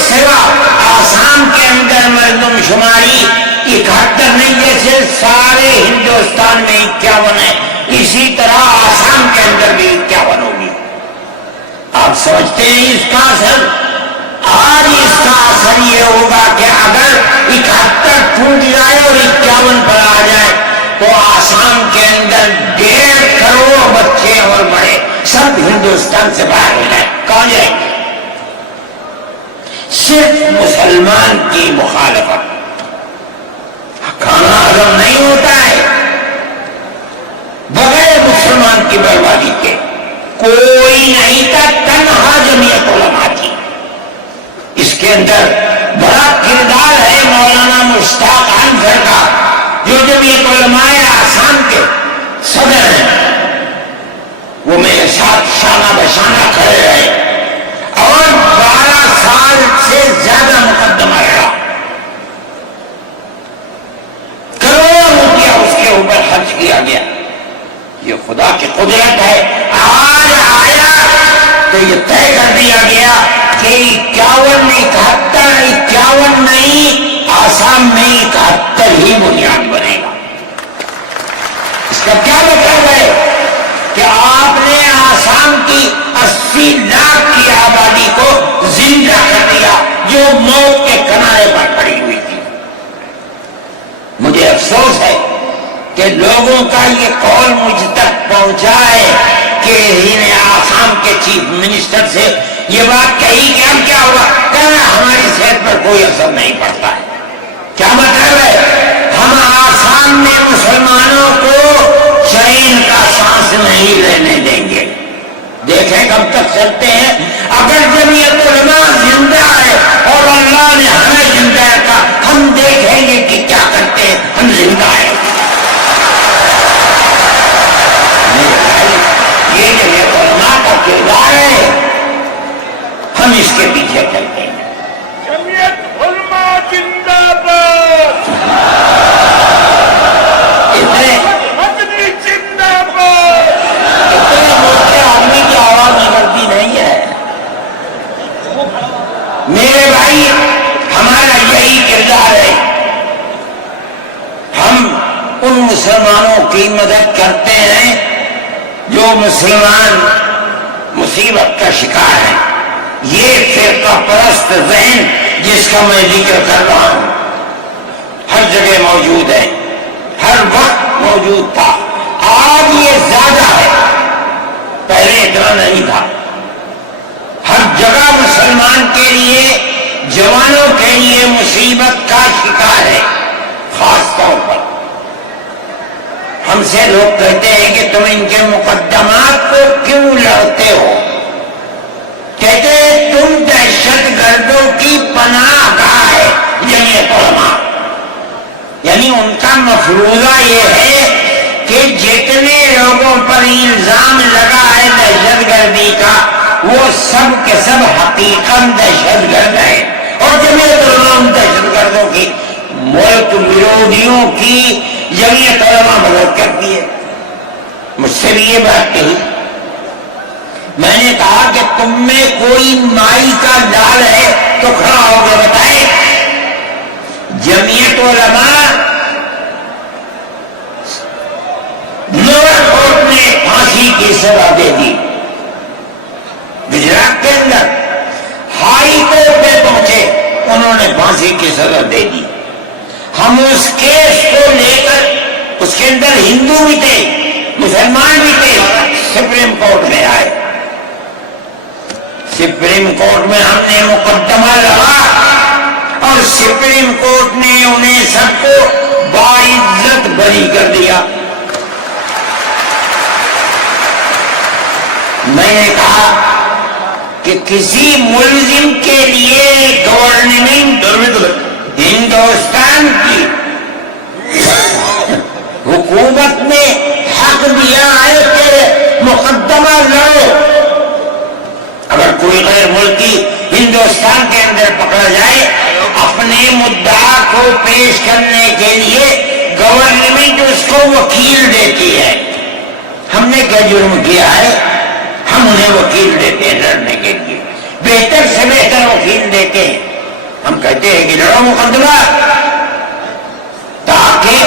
سوا آسام کے اندر مردم شماری 71 نہیں، جیسے سارے ہندوستان میں 51 ہے، اسی طرح آسام کے اندر بھی 51 ہوگی۔ آپ سمجھتے ہیں اس کا اثر؟ آج اس کا اثر یہ ہوگا کہ اگر 71 ٹوٹ جائے اور 51 پر آ جائے تو آسام کے اندر 1.5 کروڑ بچے اور بڑے سب ہندوستان سے باہر ہو جائیں۔ کہاں جائیں گے؟ صرف مسلمان کی مخالفت، کھانا ہضم نہیں ہوتا ہے بغیر مسلمان کی بربادی کے۔ کوئی نہیں تھا، تنہا جمعیت علماء تھی۔ اس کے اندر بڑا کردار ہے مولانا مشتاق انصر کا، جو جمعیت علماء آسام کے صدر ہیں۔ وہ میرے ساتھ شانہ بشانہ کھڑے رہے اور 12 سال سے زیادہ مقدمہ رہا۔ کروڑوں روپیہ اس کے اوپر خرچ کیا گیا۔ یہ خدا کی قدرت ہے۔ آج آیا تو یہ طے کر دیا گیا کہ 51 نہیں 51 نہیں، آسام میں 71 ہی بنیاد بنے گا۔ اس کا کیا مطلب ہے کہ آپ نے آسام کی 80 لاکھ کی آبادی کو زندہ کر دیا جو موت کے کنارے پر پڑی ہوئی تھی۔ مجھے افسوس ہے کہ لوگوں کا یہ قول مجھ تک پہنچا ہے کہ انہیں آسام کے چیف منسٹر سے یہ بات کہی کہ اب کیا ہوا، کہنا ہماری صحت پر کوئی اثر نہیں پڑتا ہے۔ کیا مطلب ہے؟ ہم آسام میں مسلمانوں کو چین کا سانس نہیں لینے دیں گے۔ دیکھیں کب تک چلتے ہیں۔ اگر جمعیت علماء زندہ ہے اور اللہ نے ہمیں زندہ رکھا، ہم دیکھیں گے کہ کیا کرتے ہیں۔ ہم زندہ ہیں۔ یہ جمعیت علماء کا کردار ہے، ہم اس کے پیچھے چلتے ہیں۔ جمعیت علماء زندہ باد، مدنی زندہ باد۔ اتنے موٹے آدمی کی آواز نکلتی نہیں ہے۔ میرے بھائی، ہمارا یہی کردار ہے۔ ہم ان مسلمانوں کی مدد کرتے ہیں جو مسلمان مصیبت کا شکار ہیں۔ یہ فرقہ پرست ذہن جس کا میں ذکر کر رہا ہوں ہر جگہ موجود ہے، ہر وقت موجود تھا۔ آج یہ زیادہ ہے، پہلے اتنا نہیں تھا۔ ہر جگہ مسلمان کے لیے، جوانوں کے لیے مصیبت کا شکار ہے۔ خاص طور پر ہم سے لوگ کہتے ہیں کہ تم ان کے مقدمات کو کیوں لڑتے ہو؟ کہتے ہیں تم دہشت گردوں کی پناہ گاہ ہے جمعیت علماء۔ یعنی ان کا مفروضہ یہ ہے کہ جتنے لوگوں پر الزام لگا ہے دہشت گردی کا، وہ سب کے سب حقیقت دہشت گرد ہیں، اور جمعیت علماء ان دہشت گردوں کی، ملک وروڑیوں کی جمعیت علماء مدد کرتی ہے۔ مجھ سے بھی یہ بات کہی، میں نے کہا کہ تم میں کوئی مائی کا لال ہے تو کھڑا ہو کے بتائے۔ جمعیت علماء لوور کورٹ نے پھانسی کی سزا دے دی، گجرات کے اندر ہائی کورٹ میں پہنچے، انہوں نے پھانسی کی سزا دے دی۔ ہم اس کیس کو لے کر، اس کے اندر ہندو بھی تھے، مسلمان بھی تھے، سپریم کورٹ میں آئے۔ سپریم کورٹ میں ہم نے مقدمہ لڑا اور سپریم کورٹ نے انہیں سب کو باعزت بری کر دیا۔ میں نے کہا کہ کسی ملزم کے لیے گورنمنٹ ہندوستان کی حکومت نے حق دیا ہے کہ مقدمہ لڑو۔ اگر کوئی غیر ملکی ہندوستان کے اندر پکڑا جائے، اپنے مدعا کو پیش کرنے کے لیے گورنمنٹ اس کو وکیل دیتی ہے۔ ہم نے کیا جرم کیا ہے؟ ہم انہیں وکیل دیتے ہیں لڑنے کے لیے، بہتر سے بہتر وکیل دیتے ہیں۔ ہم کہتے ہیں کہ لڑو مقدمہ، تاکہ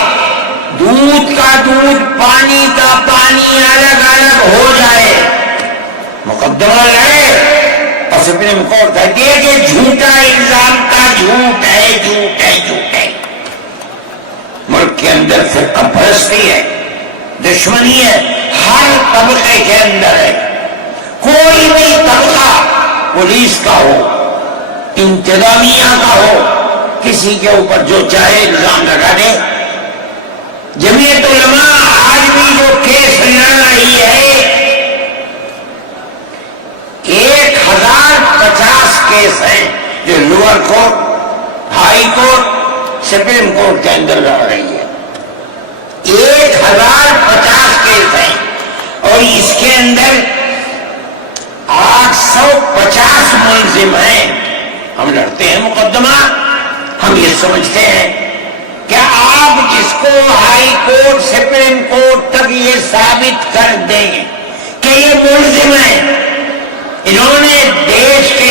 دودھ کا دودھ پانی کا پانی الگ الگ ہو جائے، مقدمہ لڑے۔ اور سپریم کورٹ کہتی ہے کہ جھوٹا الزام کا جھوٹ ہے، جھوٹ ہے، جھوٹ ہے۔ ملک کے اندر فرقہ پرستی ہے، دشمنی ہے، ہر طبقے کے اندر ہے۔ کوئی بھی طبقہ پولیس کا ہو، انتظامیہ کا ہو، کسی کے اوپر جو چاہے الزام لگا دے۔ جمعیت علماء آج بھی جو کیس لڑ رہی ہے، 1050 کیس ہیں جو lower court, high court, supreme court کے اندر لڑ رہی ہے۔ 1050 کیس ہیں اور اس کے اندر 850 ملزم ہیں۔ ہم لڑتے ہیں مقدمہ، ہم یہ سمجھتے ہیں کہ آپ جس کو ہائی کورٹ، سپریم کورٹ تک یہ ثابت کر دیں کہ یہ ملزم ہیں، انہوں نے دیش کے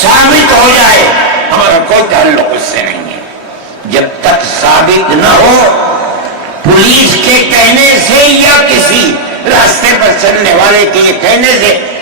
ثابت ہو جائے، ہمارا کوئی تعلق اس سے نہیں ہے۔ جب تک ثابت نہ ہو، پولیس کے کہنے سے یا کسی راستے پر چلنے والے کے کہنے سے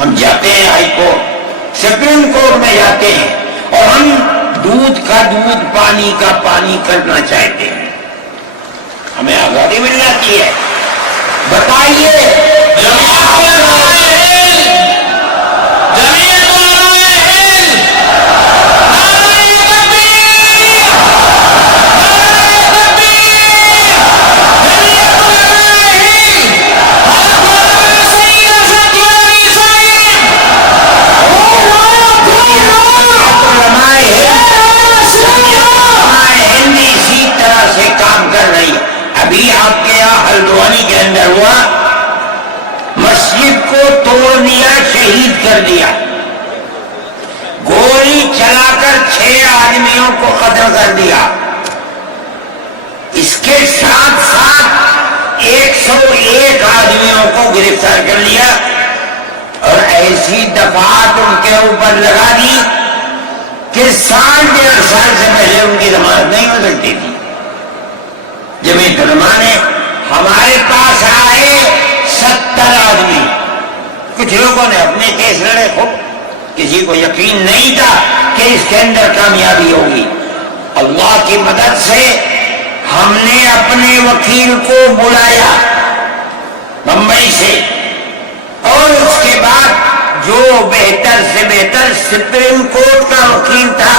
ہم جاتے ہیں ہائی کورٹ، سپریم کورٹ میں جاتے ہیں اور ہم دودھ کا دودھ، پانی کا پانی کرنا چاہتے ہیں۔ ہمیں آزادی مل جاتی ہے۔ بتائیے ہلدوانی کے اندر ہوا، مسجد کو توڑ دیا، شہید کر دیا، گولی چلا کر 6 آدمیوں کو قتل کر دیا، اس کے ساتھ ساتھ 101 آدمیوں کو گرفتار کر لیا اور ایسی دفعات ان کے اوپر لگا دی کہ 1.5 سال سے پہلے ان کی ضمانت نہیں ہو سکتی تھی۔ جمعیت علماء نے ہمارے پاس آئے 70 آدمی، کچھ لوگوں نے اپنے کیس لڑے خود، کسی کو یقین نہیں تھا کہ اس کے اندر کامیابی ہوگی۔ اللہ کی مدد سے ہم نے اپنے وکیل کو بلایا بمبئی سے، اور اس کے بعد جو بہتر سے بہتر سپریم کورٹ کا وکیل تھا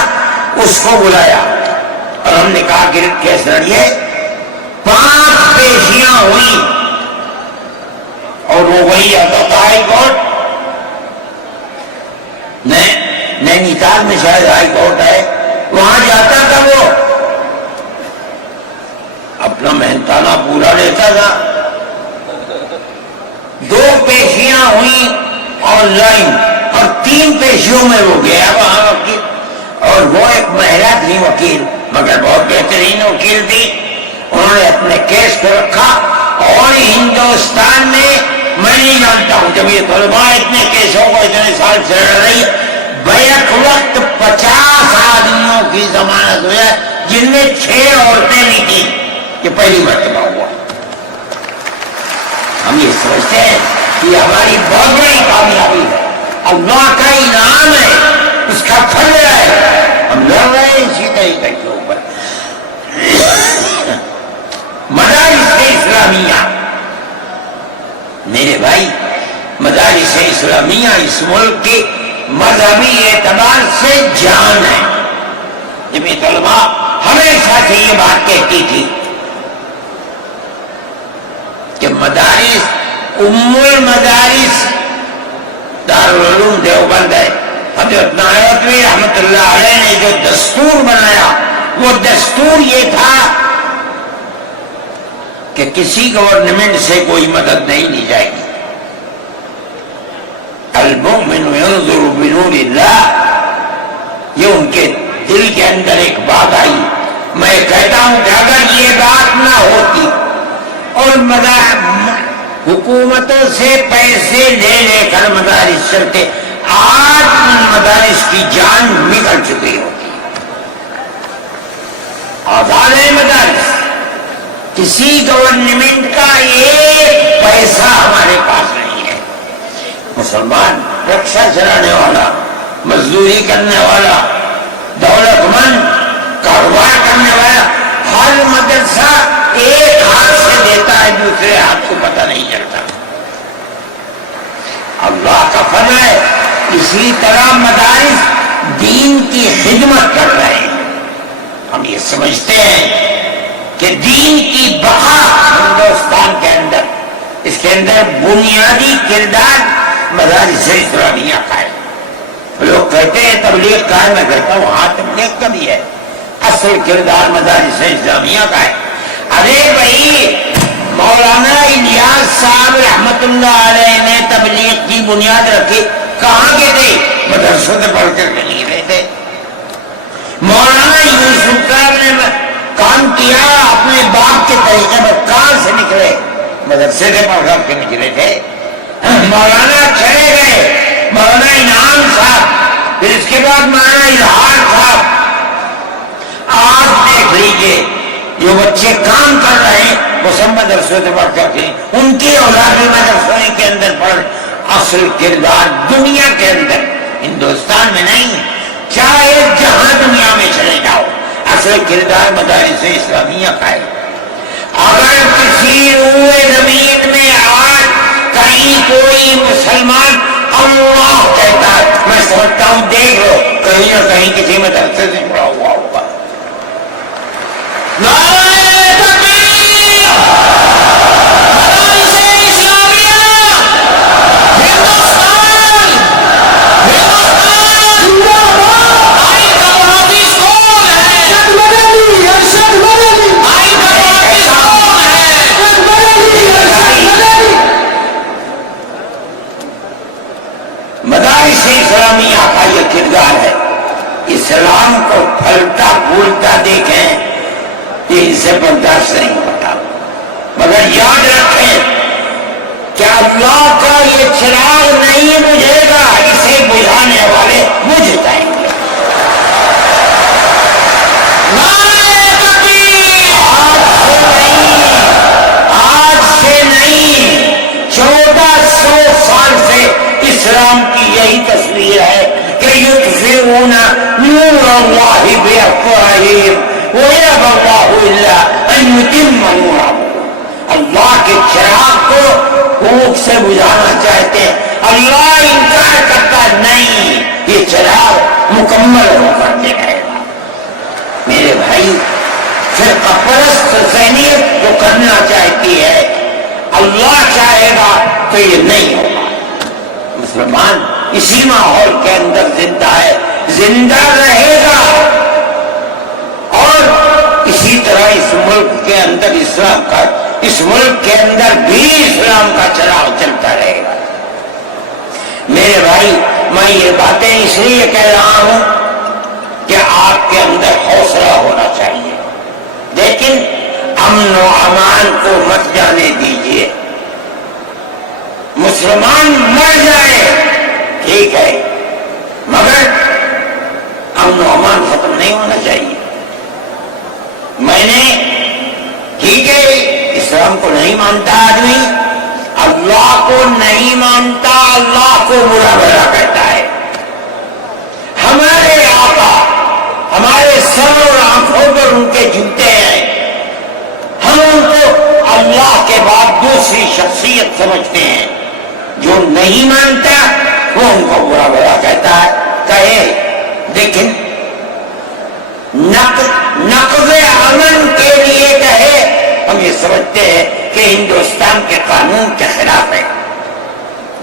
اس کو بلایا اور ہم نے کہا کہ کیس لڑیے۔ 5 پیشیاں ہوئی اور وہ وہی آتا تھا ہائی کورٹ، نینی تال میں شاید ہائی کورٹ ہے، وہاں جاتا تھا، وہ اپنا محنتانہ پورا لیتا تھا۔ 2 پیشیاں ہوئی آن لائن اور 3 پیشیوں میں وہ گیا وہاں وکیل، اور وہ ایک مہیلا تھی وکیل، مگر بہت بہترین وکیل تھی۔ انہوں نے اپنے کیس کو رکھا اور ہندوستان میں میں نہیں جانتا ہوں جمعیت علماء اتنے کیسوں کو اتنے سال سے لڑ رہی ہے، بیک وقت 50 آدمیوں کی ضمانت ہوئی ہے، جن میں 6 عورتیں بھی تھیں۔ یہ پہلی مرتبہ ہوا۔ ہم یہ سمجھتے ہیں کہ یہ ہماری بہت بڑی کامیابی ہے، اللہ کا انعام ہے، اس کا پھل ہے۔ ہم لڑ رہے ہیں اسی طریقے کے اوپر۔ مدارس اسلامیہ، میرے بھائی، مدارس اسلامیہ اس ملک کے مذہبی اعتبار سے جان ہے۔ جمعیت علماء ہمیشہ سے یہ بات کہتی تھی کہ مدارس ام المدارس دارالعلوم دیوبند ہے۔ حضرت نانوتوی رحمت اللہ علیہ نے جو دستور بنایا، وہ دستور یہ تھا کہ کسی گورنمنٹ سے کوئی مدد نہیں لی جائے گی۔ المؤمن ينظر بنور اللہ، یہ ان کے دل کے اندر ایک بات آئی۔ میں کہتا ہوں کہ اگر یہ بات نہ ہوتی اور حکومتوں سے پیسے لے لے کر مدارس چلتے، آج ان مدارس کی جان نکل چکی ہوتی، آزاد ہے مدارس، کسی گورنمنٹ کا ایک پیسہ ہمارے پاس نہیں ہے۔ مسلمان رکشا چلانے والا، مزدوری کرنے والا، دولت مند، کاروبار کرنے والا، ہر مدرسہ ایک ہاتھ سے دیتا ہے، دوسرے ہاتھ کو پتہ نہیں چلتا۔ اللہ کا فضل ہے، اسی طرح مدارس دین کی خدمت کر رہے ہیں۔ ہم یہ سمجھتے ہیں کہ دین کی بقا ہندوستان کے اندر، اس کے اندر بنیادی کردار مدارس اسلامیہ کا ہے۔ لوگ کہتے ہیں تبلیغ کا ہے، میں کہتا ہوں ہاں تبلیغ کا بھی ہے، اصل کردار مدارس اسلامیہ کا ہے۔ ارے بھائی، مولانا الیاس صاحب رحمت اللہ علیہ نے تبلیغ کی بنیاد رکھی، کہاں کے تھے؟ مدرسوں سے پڑھ کر کے نکلے تھے۔ مولانا یوسف صاحب نے کام کیا اپنے باپ کے طریقے پر، کہاں سے نکلے؟ مدرسے سے پڑھ کر کے نکلے تھے۔ مولانا چلے گئے، مولانا انعام صاحب، پھر اس کے بعد مولانا اظہار صاحب۔ آج دیکھ لیجئے جو بچے کام کر رہے ہیں وہ سب مدرسوں سے پڑھ کر کے، ان کی اولاد بھی مدرسوں کے اندر پڑھ۔ اصل کردار دنیا کے اندر، ہندوستان میں نہیں، چاہے جہاں دنیا میں چلے جاؤ، اصل کردار مدارس اسلامیہ کا ہے۔ اگر کسی روئے زمین میں آج کہیں کوئی مسلمان اللہ کہتا ہے، میں سمجھتا ہوں دیکھ لو کہیں نہ کہیں کسی مدرسے سے جڑا ہوا ہوگا۔ مدارس اسلامیہ کا یہ کردار ہے۔ اسلام کو پھلتا پھولتا دیکھیں، یہ ان سے برداشت نہیں ہوتا، مگر یاد رکھیں کہ اللہ کا یہ چراغ نہیں بجھے گا، اسے بجھانے والے بجھ جائیں گے۔ آج سے نہیں 1400 سال سے اسلام کی یہی تصویر ہے کہ یطفئون نور اللہ بافواہہم ویأبی اللہ الا ان یتم نورہ۔ اللہ کے چراغ کو پھونک سے بجھانا چاہتے ہیں، اللہ انکار کرتا نہیں، یہ چراغ مکمل ہو کر کے رہے گا۔ میرے بھائی، فرقہ پرست ذہنیت جو کرنا چاہتی ہے، اللہ چاہے گا تو یہ نہیں ہوگا۔ مسلمان اسی ماحول کے اندر زندہ ہے، زندہ رہے گا، اور اسی طرح اس ملک کے اندر اسلام کا، اس ملک کے اندر بھی اسلام کا چراغ چلتا رہے گا۔ میرے بھائی، میں یہ باتیں اس لیے کہہ رہا ہوں کہ آپ کے اندر حوصلہ ہونا چاہیے، لیکن امن و امان کو مت جانے دیجیے۔ مسلمان مر جائے ٹھیک ہے، مگر امن و امان ختم نہیں ہونا چاہیے۔ میں نے ٹھیک ہے، اسلام کو نہیں مانتا آدمی، اللہ کو نہیں مانتا، اللہ کو برا بھلا کہتا ہے۔ ہمارے آقا ہمارے سر اور آنکھوں پر ان کے جوتے ہیں، ہم ان کو اللہ کے بعد دوسری شخصیت سمجھتے ہیں۔ جو نہیں مانتا وہ ان کو برا بھلا کہتا ہے، کہے، لیکن نقض امن کے لیے کہے، ہم یہ سمجھتے ہیں کہ ہندوستان کے قانون کے خلاف ہے۔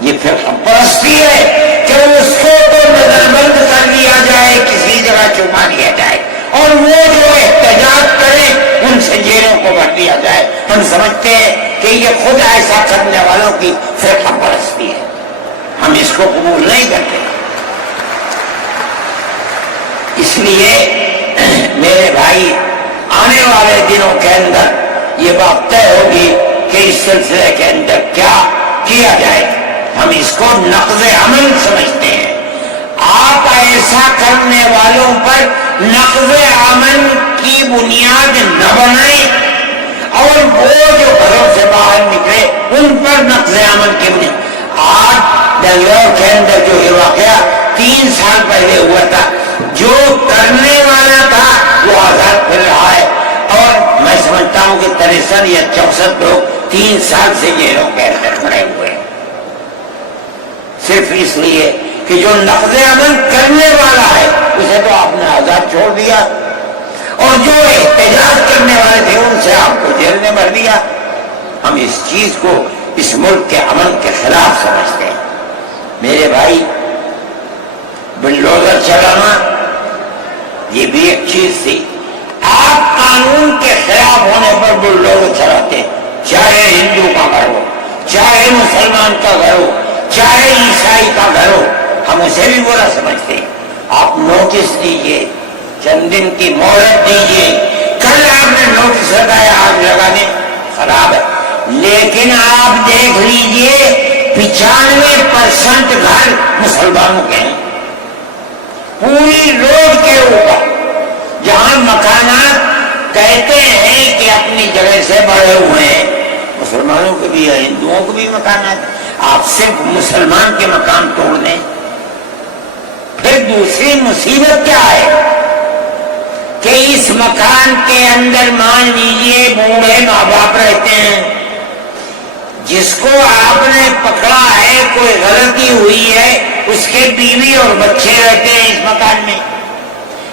یہ فرقہ پرستی ہے کہ اس کو تو نظر بند کر لیا جائے، کسی جگہ چھپا لیا جائے، اور وہ جو احتجاج کرے ان سے جیلوں کو بھر دیا جائے۔ ہم سمجھتے ہیں کہ یہ خود ایسا کرنے والوں کی فرقہ پرستی ہے، ہم اس کو قبول نہیں کرتے۔ اس لیے میرے بھائی، آنے والے دنوں کے اندر یہ بات طے ہوگی کہ اس سلسلے کے اندر کیا کیا جائے. ہم اس کو نقض عمل سمجھتے ہیں. آپ ایسا کرنے والوں پر نقض عمل کی بنیاد نہ بنائیں اور وہ جو گھروں سے باہر نکلے ان پر نقض عمل کی بنیاد. آج بنگلور کے اندر جو یہ واقعہ 3 سال پہلے ہوا تھا، جو کرنے والا تھا وہ آزاد پھر رہا ہے، اور میں سمجھتا ہوں کہ 63 یا 64 لوگ 3 سال سے جیلوں کے اندر کھڑے ہوئے ہیں، صرف اس لیے کہ جو نقض عمل کرنے والا ہے اسے تو آپ نے آزاد چھوڑ دیا، اور جو احتجاج کرنے والے تھے ان سے آپ کو جیل میں بھر دیا. ہم اس چیز کو اس ملک کے عمل کے خلاف سمجھتے ہیں. میرے بھائی، بلڈوزر چلانا یہ بھی ایک چیز تھی. آپ قانون کے خلاف ہونے پر بلڈوزر چلاتے ہیں، چاہے ہندو کا گھر ہو، چاہے مسلمان کا گھر ہو، چاہے عیسائی کا گھر ہو، ہم اسے بھی برا سمجھتے ہیں. آپ نوٹس دیجئے، چند دن کی مہلت دیجئے. کل آپ نے نوٹس لگایا آگ لگانے، خراب ہے، لیکن آپ دیکھ لیجئے 95% گھر مسلمانوں کے ہیں. پوری روڈ کے اوپر جہاں مکانات کہتے ہیں کہ اپنی جگہ سے بڑے ہوئے ہیں، مسلمانوں کے بھی ہیں، ہندوؤں کے بھی مکانات. آپ صرف مسلمان کے مکان توڑ دیں. پھر دوسری مصیبت کیا ہے کہ اس مکان کے اندر مان لیجیے بوڑھے ماں باپ رہتے ہیں، جس کو آپ نے پکڑا ہے، کوئی غلطی ہوئی ہے، اس کے بیوی اور بچے رہتے ہیں اس مکان میں.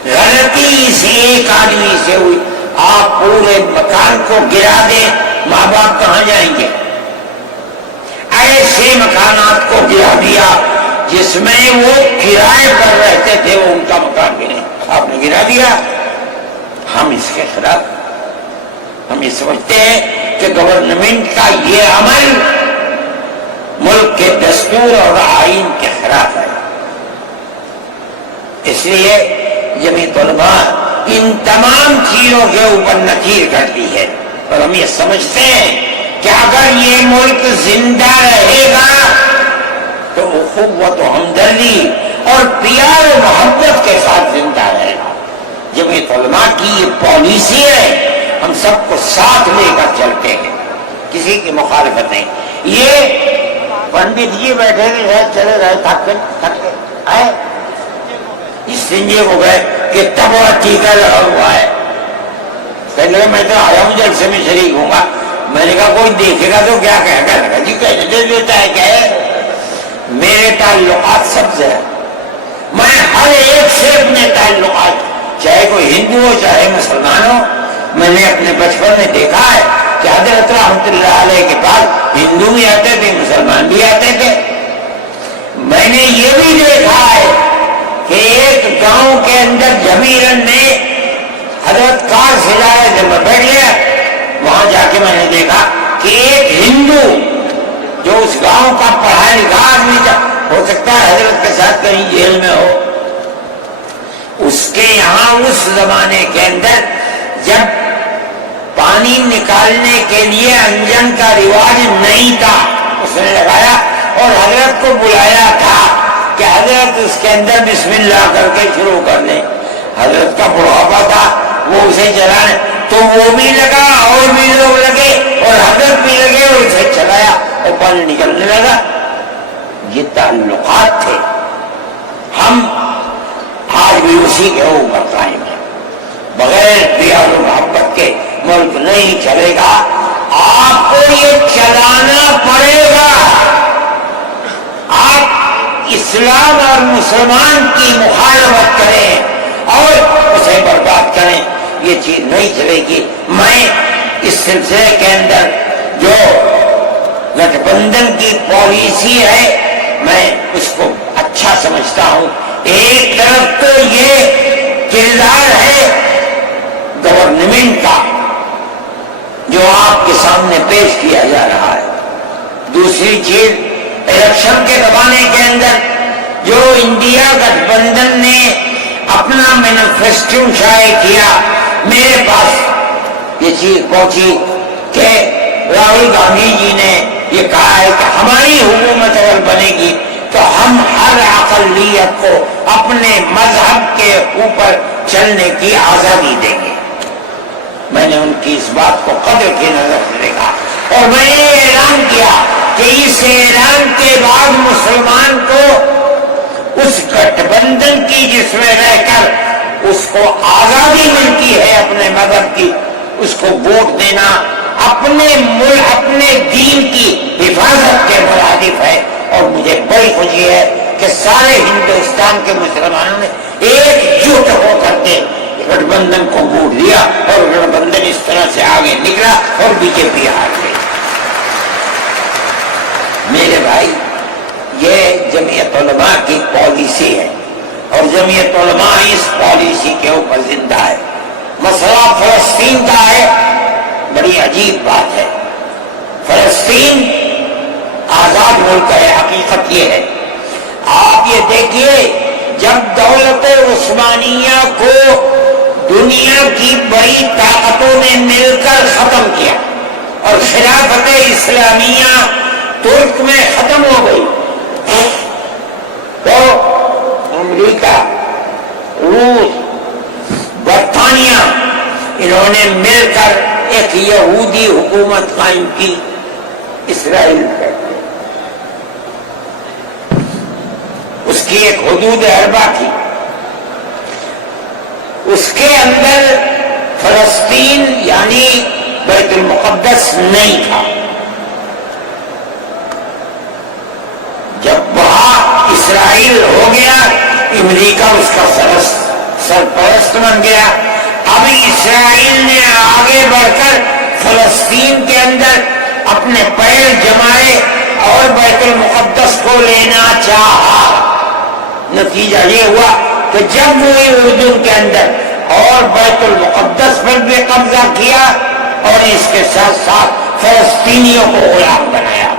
غلطی اس ایک آدمی سے ہوئی، آپ پورے مکان کو گرا دیں، ماں باپ کہاں جائیں گے؟ ایسے مکانات کو گرا دیا جس میں وہ کرائے پر رہتے تھے، وہ ان کا مکان گرے، آپ نے گرا دیا. ہم اس کے خلاف، ہم یہ سمجھتے ہیں کہ گورنمنٹ کا یہ عمل ملک کے دستور اور آئین کے خلاف ہے. اس لیے جمعیت علماء ان تمام چیزوں کے اوپر نکیر کرتی ہے، اور ہم یہ سمجھتے ہیں کہ اگر یہ ملک زندہ رہے گا تو اخوت و ہمدردی اور پیار و محبت کے ساتھ زندہ رہے گا. جمعیت علماء کی یہ پالیسی ہے، ہم سب کو ساتھ لے کر چلتے ہیں، کسی کی مخالفت نہیں. یہ پنڈت جی بیٹھے تھے، چلے گئے، تھک کے آئے، اس سنجے کو گئے کہ تب وہ ٹیکا لگا ہوا ہے. کہنے لگے میں تو آیا ہوں جلسے میں شریک ہوں گا. میں نے کہا کوئی دیکھے گا تو کیا کہے گا؟ لگا جی کہنے دے دیتا ہے. کیا ہے؟ میرے تعلقات سب سے ہیں، میں ہر ایک سے اپنے تعلقات، چاہے کوئی ہندو ہو چاہے مسلمان ہو. میں نے اپنے بچپن میں دیکھا ہے کہ حضرت رحمت اللہ علیہ کے پاس ہندو بھی آتے تھے، مسلمان بھی آتے تھے. میں نے یہ بھی دیکھا ہے کہ ایک گاؤں کے اندر جمیرن نے حضرت کار سے جا رہے تھے، میں بیٹھ گیا. وہاں جا کے میں نے دیکھا کہ ایک ہندو جو اس گاؤں کا پڑھا لکھا آدمی تھا، ہو سکتا ہے حضرت کے ساتھ کہیں جیل میں ہو، اس کے یہاں اس زمانے کے اندر جب پانی نکالنے کے لیے انجن کا رواج نہیں تھا، اس نے لگایا اور حضرت کو بلایا تھا کہ حضرت اس کے اندر بسم اللہ کر کے شروع کر لیں. حضرت کا بڑھاپا تھا، وہ اسے چلانے، تو وہ بھی لگا اور بھی لوگ لگے اور حضرت بھی لگے اور اسے چلایا اور پانی نکلنے لگا. یہ تعلقات تھے. ہم آج بھی اسی کے اوپر قائم ہیں. بغیر پیار و محبت کے ملک نہیں چلے گا. آپ کو یہ چلانا پڑے گا. آپ اسلام اور مسلمان کی مخالفت کریں اور اسے برباد کریں، یہ چیز نہیں چلے گی. میں اس سلسلے کے اندر جو گٹھ بندھن کی پالیسی ہے میں اس کو اچھا سمجھتا ہوں. ایک طرف تو یہ کردار ہے گورنمنٹ کا جو آپ کے سامنے پیش کیا جا رہا ہے. دوسری چیز الیکشن کے زمانے کے اندر جو انڈیا گٹھ بندھن نے اپنا مینیفیسٹو شائع کیا، میرے پاس یہ چیز پہنچی کہ راہل گاندھی جی نے یہ کہا ہے کہ ہماری حکومت اگر بنے گی تو ہم ہر اقلیت کو اپنے مذہب کے اوپر چلنے کی آزادی دیں گے. میں نے ان کی اس بات کو قدر کی نظر سے دیکھا اور میں نے اعلان کیا کہ اس اعلان کے بعد مسلمان کو اس گٹھ بندھن کی جس میں رہ کر اس کو آزادی ملتی ہے اپنے مذہب کی، اس کو ووٹ دینا اپنے ملک اپنے دین کی حفاظت کے مرادف ہے. اور مجھے بڑی خوشی ہے کہ سارے ہندوستان کے مسلمانوں نے ایک جٹ ہو کر کے گٹھ بندھن کو ووٹ دیا اور گٹھ بندھن اس طرح سے آگے نکلا اور بی جے پی ہار گئی. میرے بھائی، یہ جمعیت علماء کی پالیسی ہے اور جمعیت علماء اس پالیسی کے اوپر زندہ ہے. مسئلہ فلسطین کا ہے، بڑی عجیب بات ہے. فلسطین آزاد ملک ہے، حقیقت یہ ہے. آپ یہ دیکھیے، جب دولت عثمانیہ کو دنیا کی بڑی طاقتوں نے مل کر ختم کیا اور خلافت اسلامیہ ترک میں ختم ہو گئی، تو امریکہ، روس، برطانیہ، انہوں نے مل کر ایک یہودی حکومت قائم کی، اسرائیل ہے. اس کی ایک حدود اربع تھی، اس کے اندر فلسطین یعنی بیت المقدس نہیں تھا. جب وہاں اسرائیل ہو گیا، امریکہ اس کا سرپرست بن گیا. اب اسرائیل نے آگے بڑھ کر فلسطین کے اندر اپنے پیر جمائے اور بیت المقدس کو لینا چاہا. نتیجہ یہ ہوا کہ جب وہ اردن کے اندر اور بیت المقدس پر بھی قبضہ کیا اور اس کے ساتھ ساتھ فلسطینیوں کو غلام بنایا.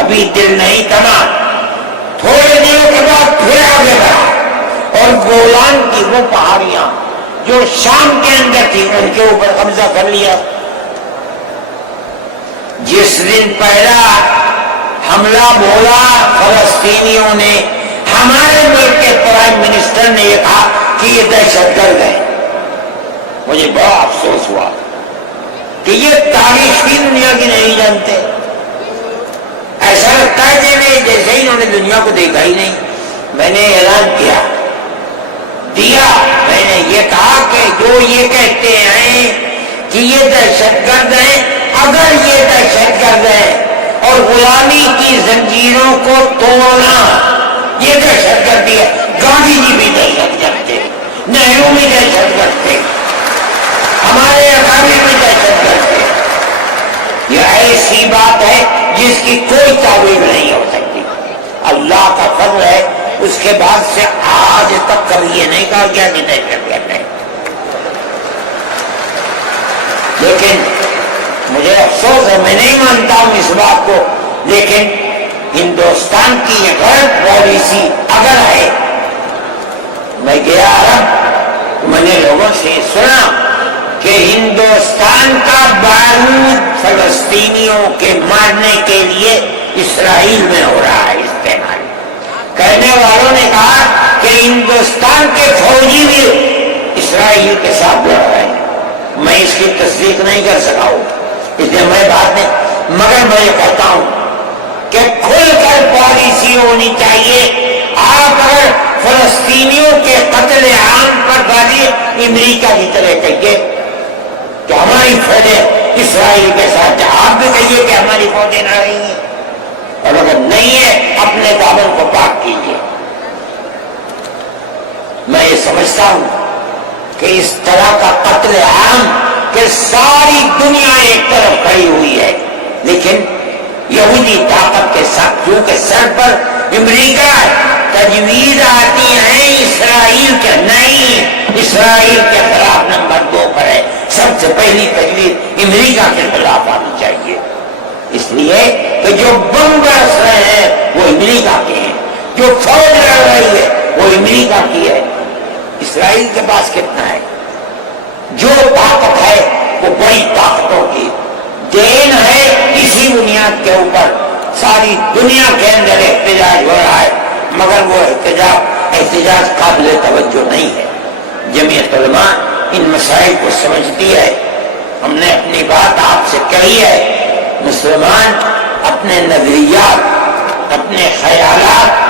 ابھی دل نہیں تھما، تھوڑے دنوں کے بعد پھر آگے بڑھا اور گولان کی وہ پہاڑیاں جو شام کے اندر تھی ان کے اوپر قبضہ کر لیا. جس دن پہلا حملہ بولا فلسطینیوں نے، ہمارے ملک کے پرائم منسٹر نے یہ کہا کہ یہ دہشت گرد ہے. مجھے بڑا افسوس ہوا کہ یہ تاریخ کی دنیا کی نہیں جانتے. ایسا لگتا ہے جیسے انہوں نے دنیا کو دیکھا ہی نہیں. میں نے اعلان دیا، میں نے یہ کہا کہ جو یہ کہتے ہیں کہ یہ دہشت گرد ہیں، اگر یہ دہشت گرد ہیں اور غلامی کی زنجیروں کو توڑنا یہ دہشت گردی ہے. گاندھی جی بھی دہشت گرد تھے، نہرو بھی دہشت گرد تھے، ہمارے اکابر بھی دہشت گرد تھے. یہ ایسی بات ہے جس کی کوئی تعویل نہیں ہو سکتی. اللہ کا فضل ہے، اس کے بعد سے آج تک کبھی یہ نہیں کہا گیا کہ دہشت گرد ہے. لیکن مجھے افسوس ہے، میں نہیں مانتا ہوں اس بات کو، لیکن ہندوستان کی یہ غلط پالیسی اگر ہے. میں گیا عرب، میں نے لوگوں سے سنا کہ ہندوستان کا بارود فلسطینیوں کے مارنے کے لیے اسرائیل میں ہو رہا ہے استعمال. کہنے والوں نے کہا کہ ہندوستان کے فوجی بھی اسرائیل کے ساتھ لڑ رہے ہیں. میں اس کی تصدیق نہیں کر سکا ہوں، اس لیے میں بات نہیں، مگر میں یہ کہتا ہوں کہ کھل کر پالیسی ہونی چاہیے. آپ اگر فلسطینیوں کے قتل عام پر بازی امریکہ کی طرح کہیے کہ ہماری فوجیں اسرائیل کے ساتھ، آپ بھی کہیے کہ ہماری فوجیں نہ رہی ہیں، اور اگر نہیں ہے اپنے دامن کو پاک کیجیے. میں یہ سمجھتا ہوں کہ اس طرح کا قتل عام کہ ساری دنیا ایک طرف کھڑی ہوئی ہے، لیکن یہودی طاقت کے ساتھ کیونکہ سر پر امریکہ تجویز آتی ہے اسرائیل کے، نہیں، اسرائیل کے خلاف نمبر 2 پر ہے. سب سے پہلی تجویز امریکہ کے خلاف آنی چاہیے، اس لیے کہ جو بم برس رہے ہیں وہ امریکہ کے ہیں، جو فوج لڑ رہی ہے وہ امریکہ کی ہے. اسرائیل کے پاس کتنا ہے؟ جو طاقت ہے وہ بڑی طاقتوں کی چین ہے، اسی بنیاد کے اوپر ساری دنیا کے اندر احتجاج ہو رہا ہے، مگر وہ احتجاج قابل توجہ نہیں ہے۔ جمعیت علماء ان مسائل کو سمجھتی ہے، ہم نے اپنی بات آپ سے کہی ہے، مسلمان اپنے نظریات، اپنے خیالات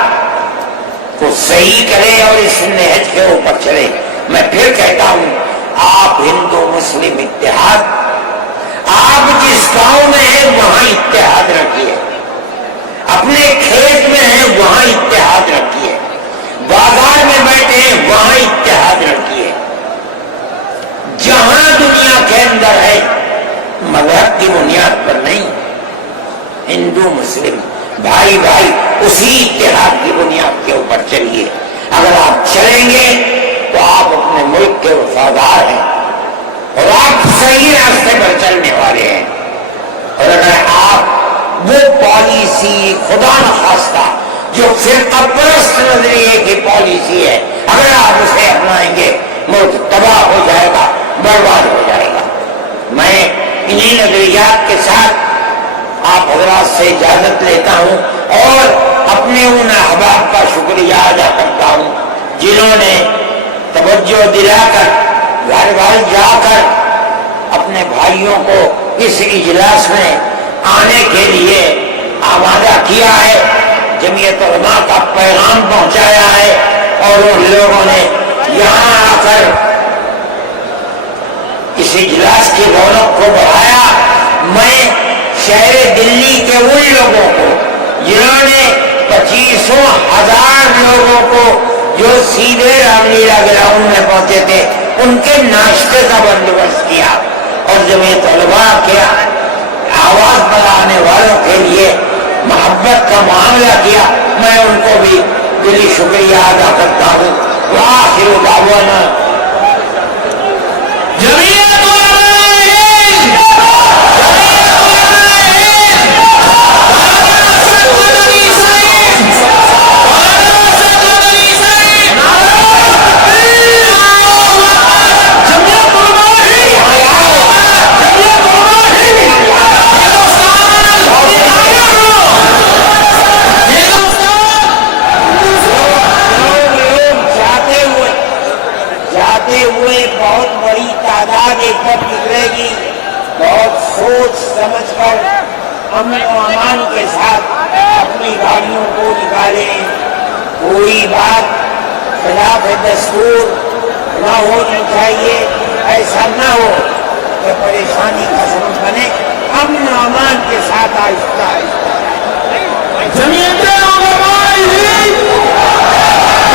کو صحیح کرے اور اس نہج کے اوپر چلے۔ میں پھر کہتا ہوں، آپ ہندو مسلم اتحاد، آپ جس گاؤں میں ہیں وہاں اتحاد رکھیے، اپنے کھیت میں ہیں وہاں اتحاد رکھیے، بازار میں بیٹھے ہیں وہاں اتحاد رکھیے، جہاں دنیا کے اندر ہے مذہب کی بنیاد پر نہیں، ہندو مسلم بھائی بھائی اسی اتحاد کی بنیاد کے اوپر چلیے۔ اگر آپ چلیں گے تو آپ اپنے ملک کے وفادار ہیں اور آپ صحیح راستے پر چلنے والے ہیں، اور اگر آپ وہ پالیسی خدا نخواستہ جو فرقہ پرست نظریے کی پالیسی ہے، اگر آپ اسے اپنائیں گے ملک تباہ ہو جائے گا، برباد ہو جائے گا۔ میں انہی نظریات کے ساتھ آپ حضرات سے اجازت لیتا ہوں اور اپنے ان احباب کا شکریہ ادا کرتا ہوں جنہوں نے توجہ دلا کر گھر گھر جا کر اپنے بھائیوں کو اس اجلاس میں آنے کے لیے آمادہ کیا ہے، جمعیت علماء کا پیغام پہنچایا ہے، اور ان لوگوں نے یہاں آ کر اس اجلاس کی رونق کو بڑھایا۔ میں شہر دلی کے ان لوگوں کو جنہوں نے 25,000 لوگوں کو جو سیدھے رام لیلا گراؤنڈ میں پہنچے تھے ان کے ناشتے کا بندوبست کیا، اور جمعیت علماء کے آواز بڑھانے والوں کے لیے محبت کا معاملہ کیا، میں ان کو بھی دلی شکریہ ادا کرتا ہوں۔ وآخر دعوانا جمعیت بہت بڑی تعداد ایک طرف نکلے گی، بہت سوچ سمجھ کر امن و امان کے ساتھ اپنی گاڑیوں کو نکالیں، کوئی بات خلاف دستور نہ ہونی چاہیے، ایسا نہ ہو کہ پریشانی کا سبب بنے، امن و امان کے ساتھ آہستہ آہستہ جمعیت علماء ہند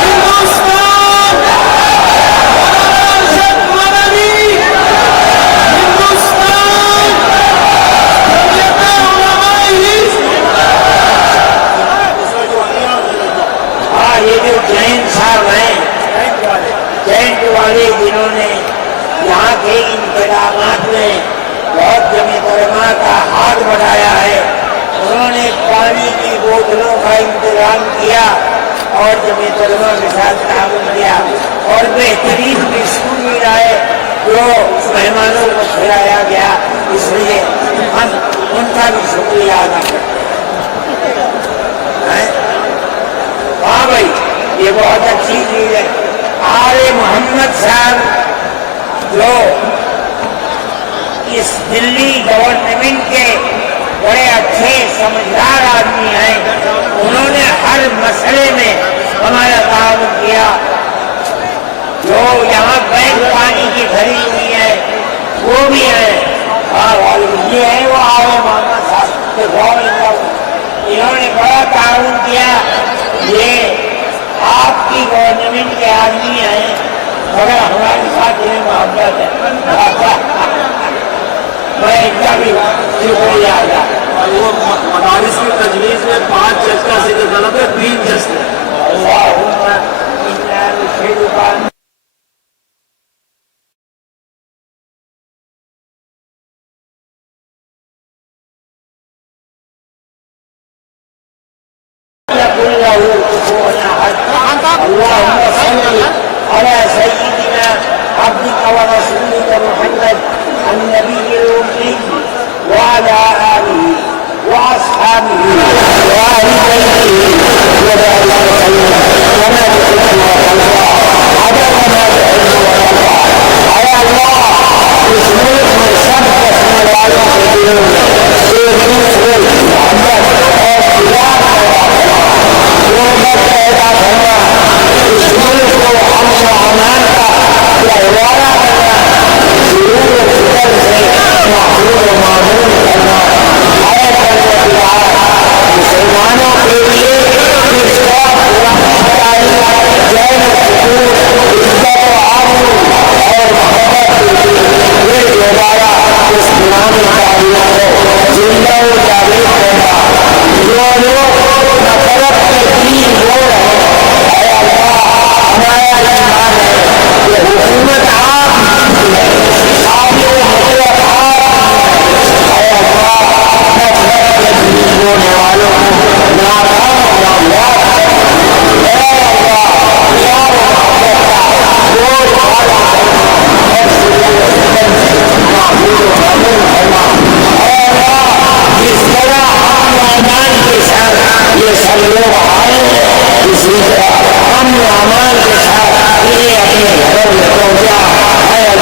ہندوستان ٹینٹ والے جنہوں نے یہاں کے انتظامات میں بہت جمعیت علماء کا ہاتھ بڑھایا ہے، انہوں نے پانی کی بوتلوں کا انتظام کیا اور جمعیت علماء کے ساتھ تعاون کیا، اور بہترین بسکٹ بھی لائے جو مہمانوں کو کھلایا گیا، اس لیے ہم ان کا بھی شکریہ ادا کرتے ہیں۔ ہاں بھائی، یہ بہت اچھی چیز ہے۔ آل محمد صاحب جو اس دلی گورنمنٹ کے بڑے اچھے سمجھدار آدمی ہیں، انہوں نے ہر مسئلے میں ہمارا تعاون کیا۔ جو یہاں بینک پانی کی بھری ہوئی ہے وہ بھی ہے، اور یہ ہے وہ آل محمد صاحب کے انہوں نے بڑا تعاون کیا۔ یہ آپ کی گورنمنٹ کے آدمی ہیں مگر ہمارے ساتھ انہیں محبت ہے، میں ان کا بھی شکریہ ادا وہ مدارس کی تجویز میں 5 جج کا ذکر غلط ہے، 3 جج ہے۔ اللہم انا نشہدک اللهم صل على سيدنا عبدك ورسولك محمد النبي الأمي وعلى آله وأصحابه وأهل بيته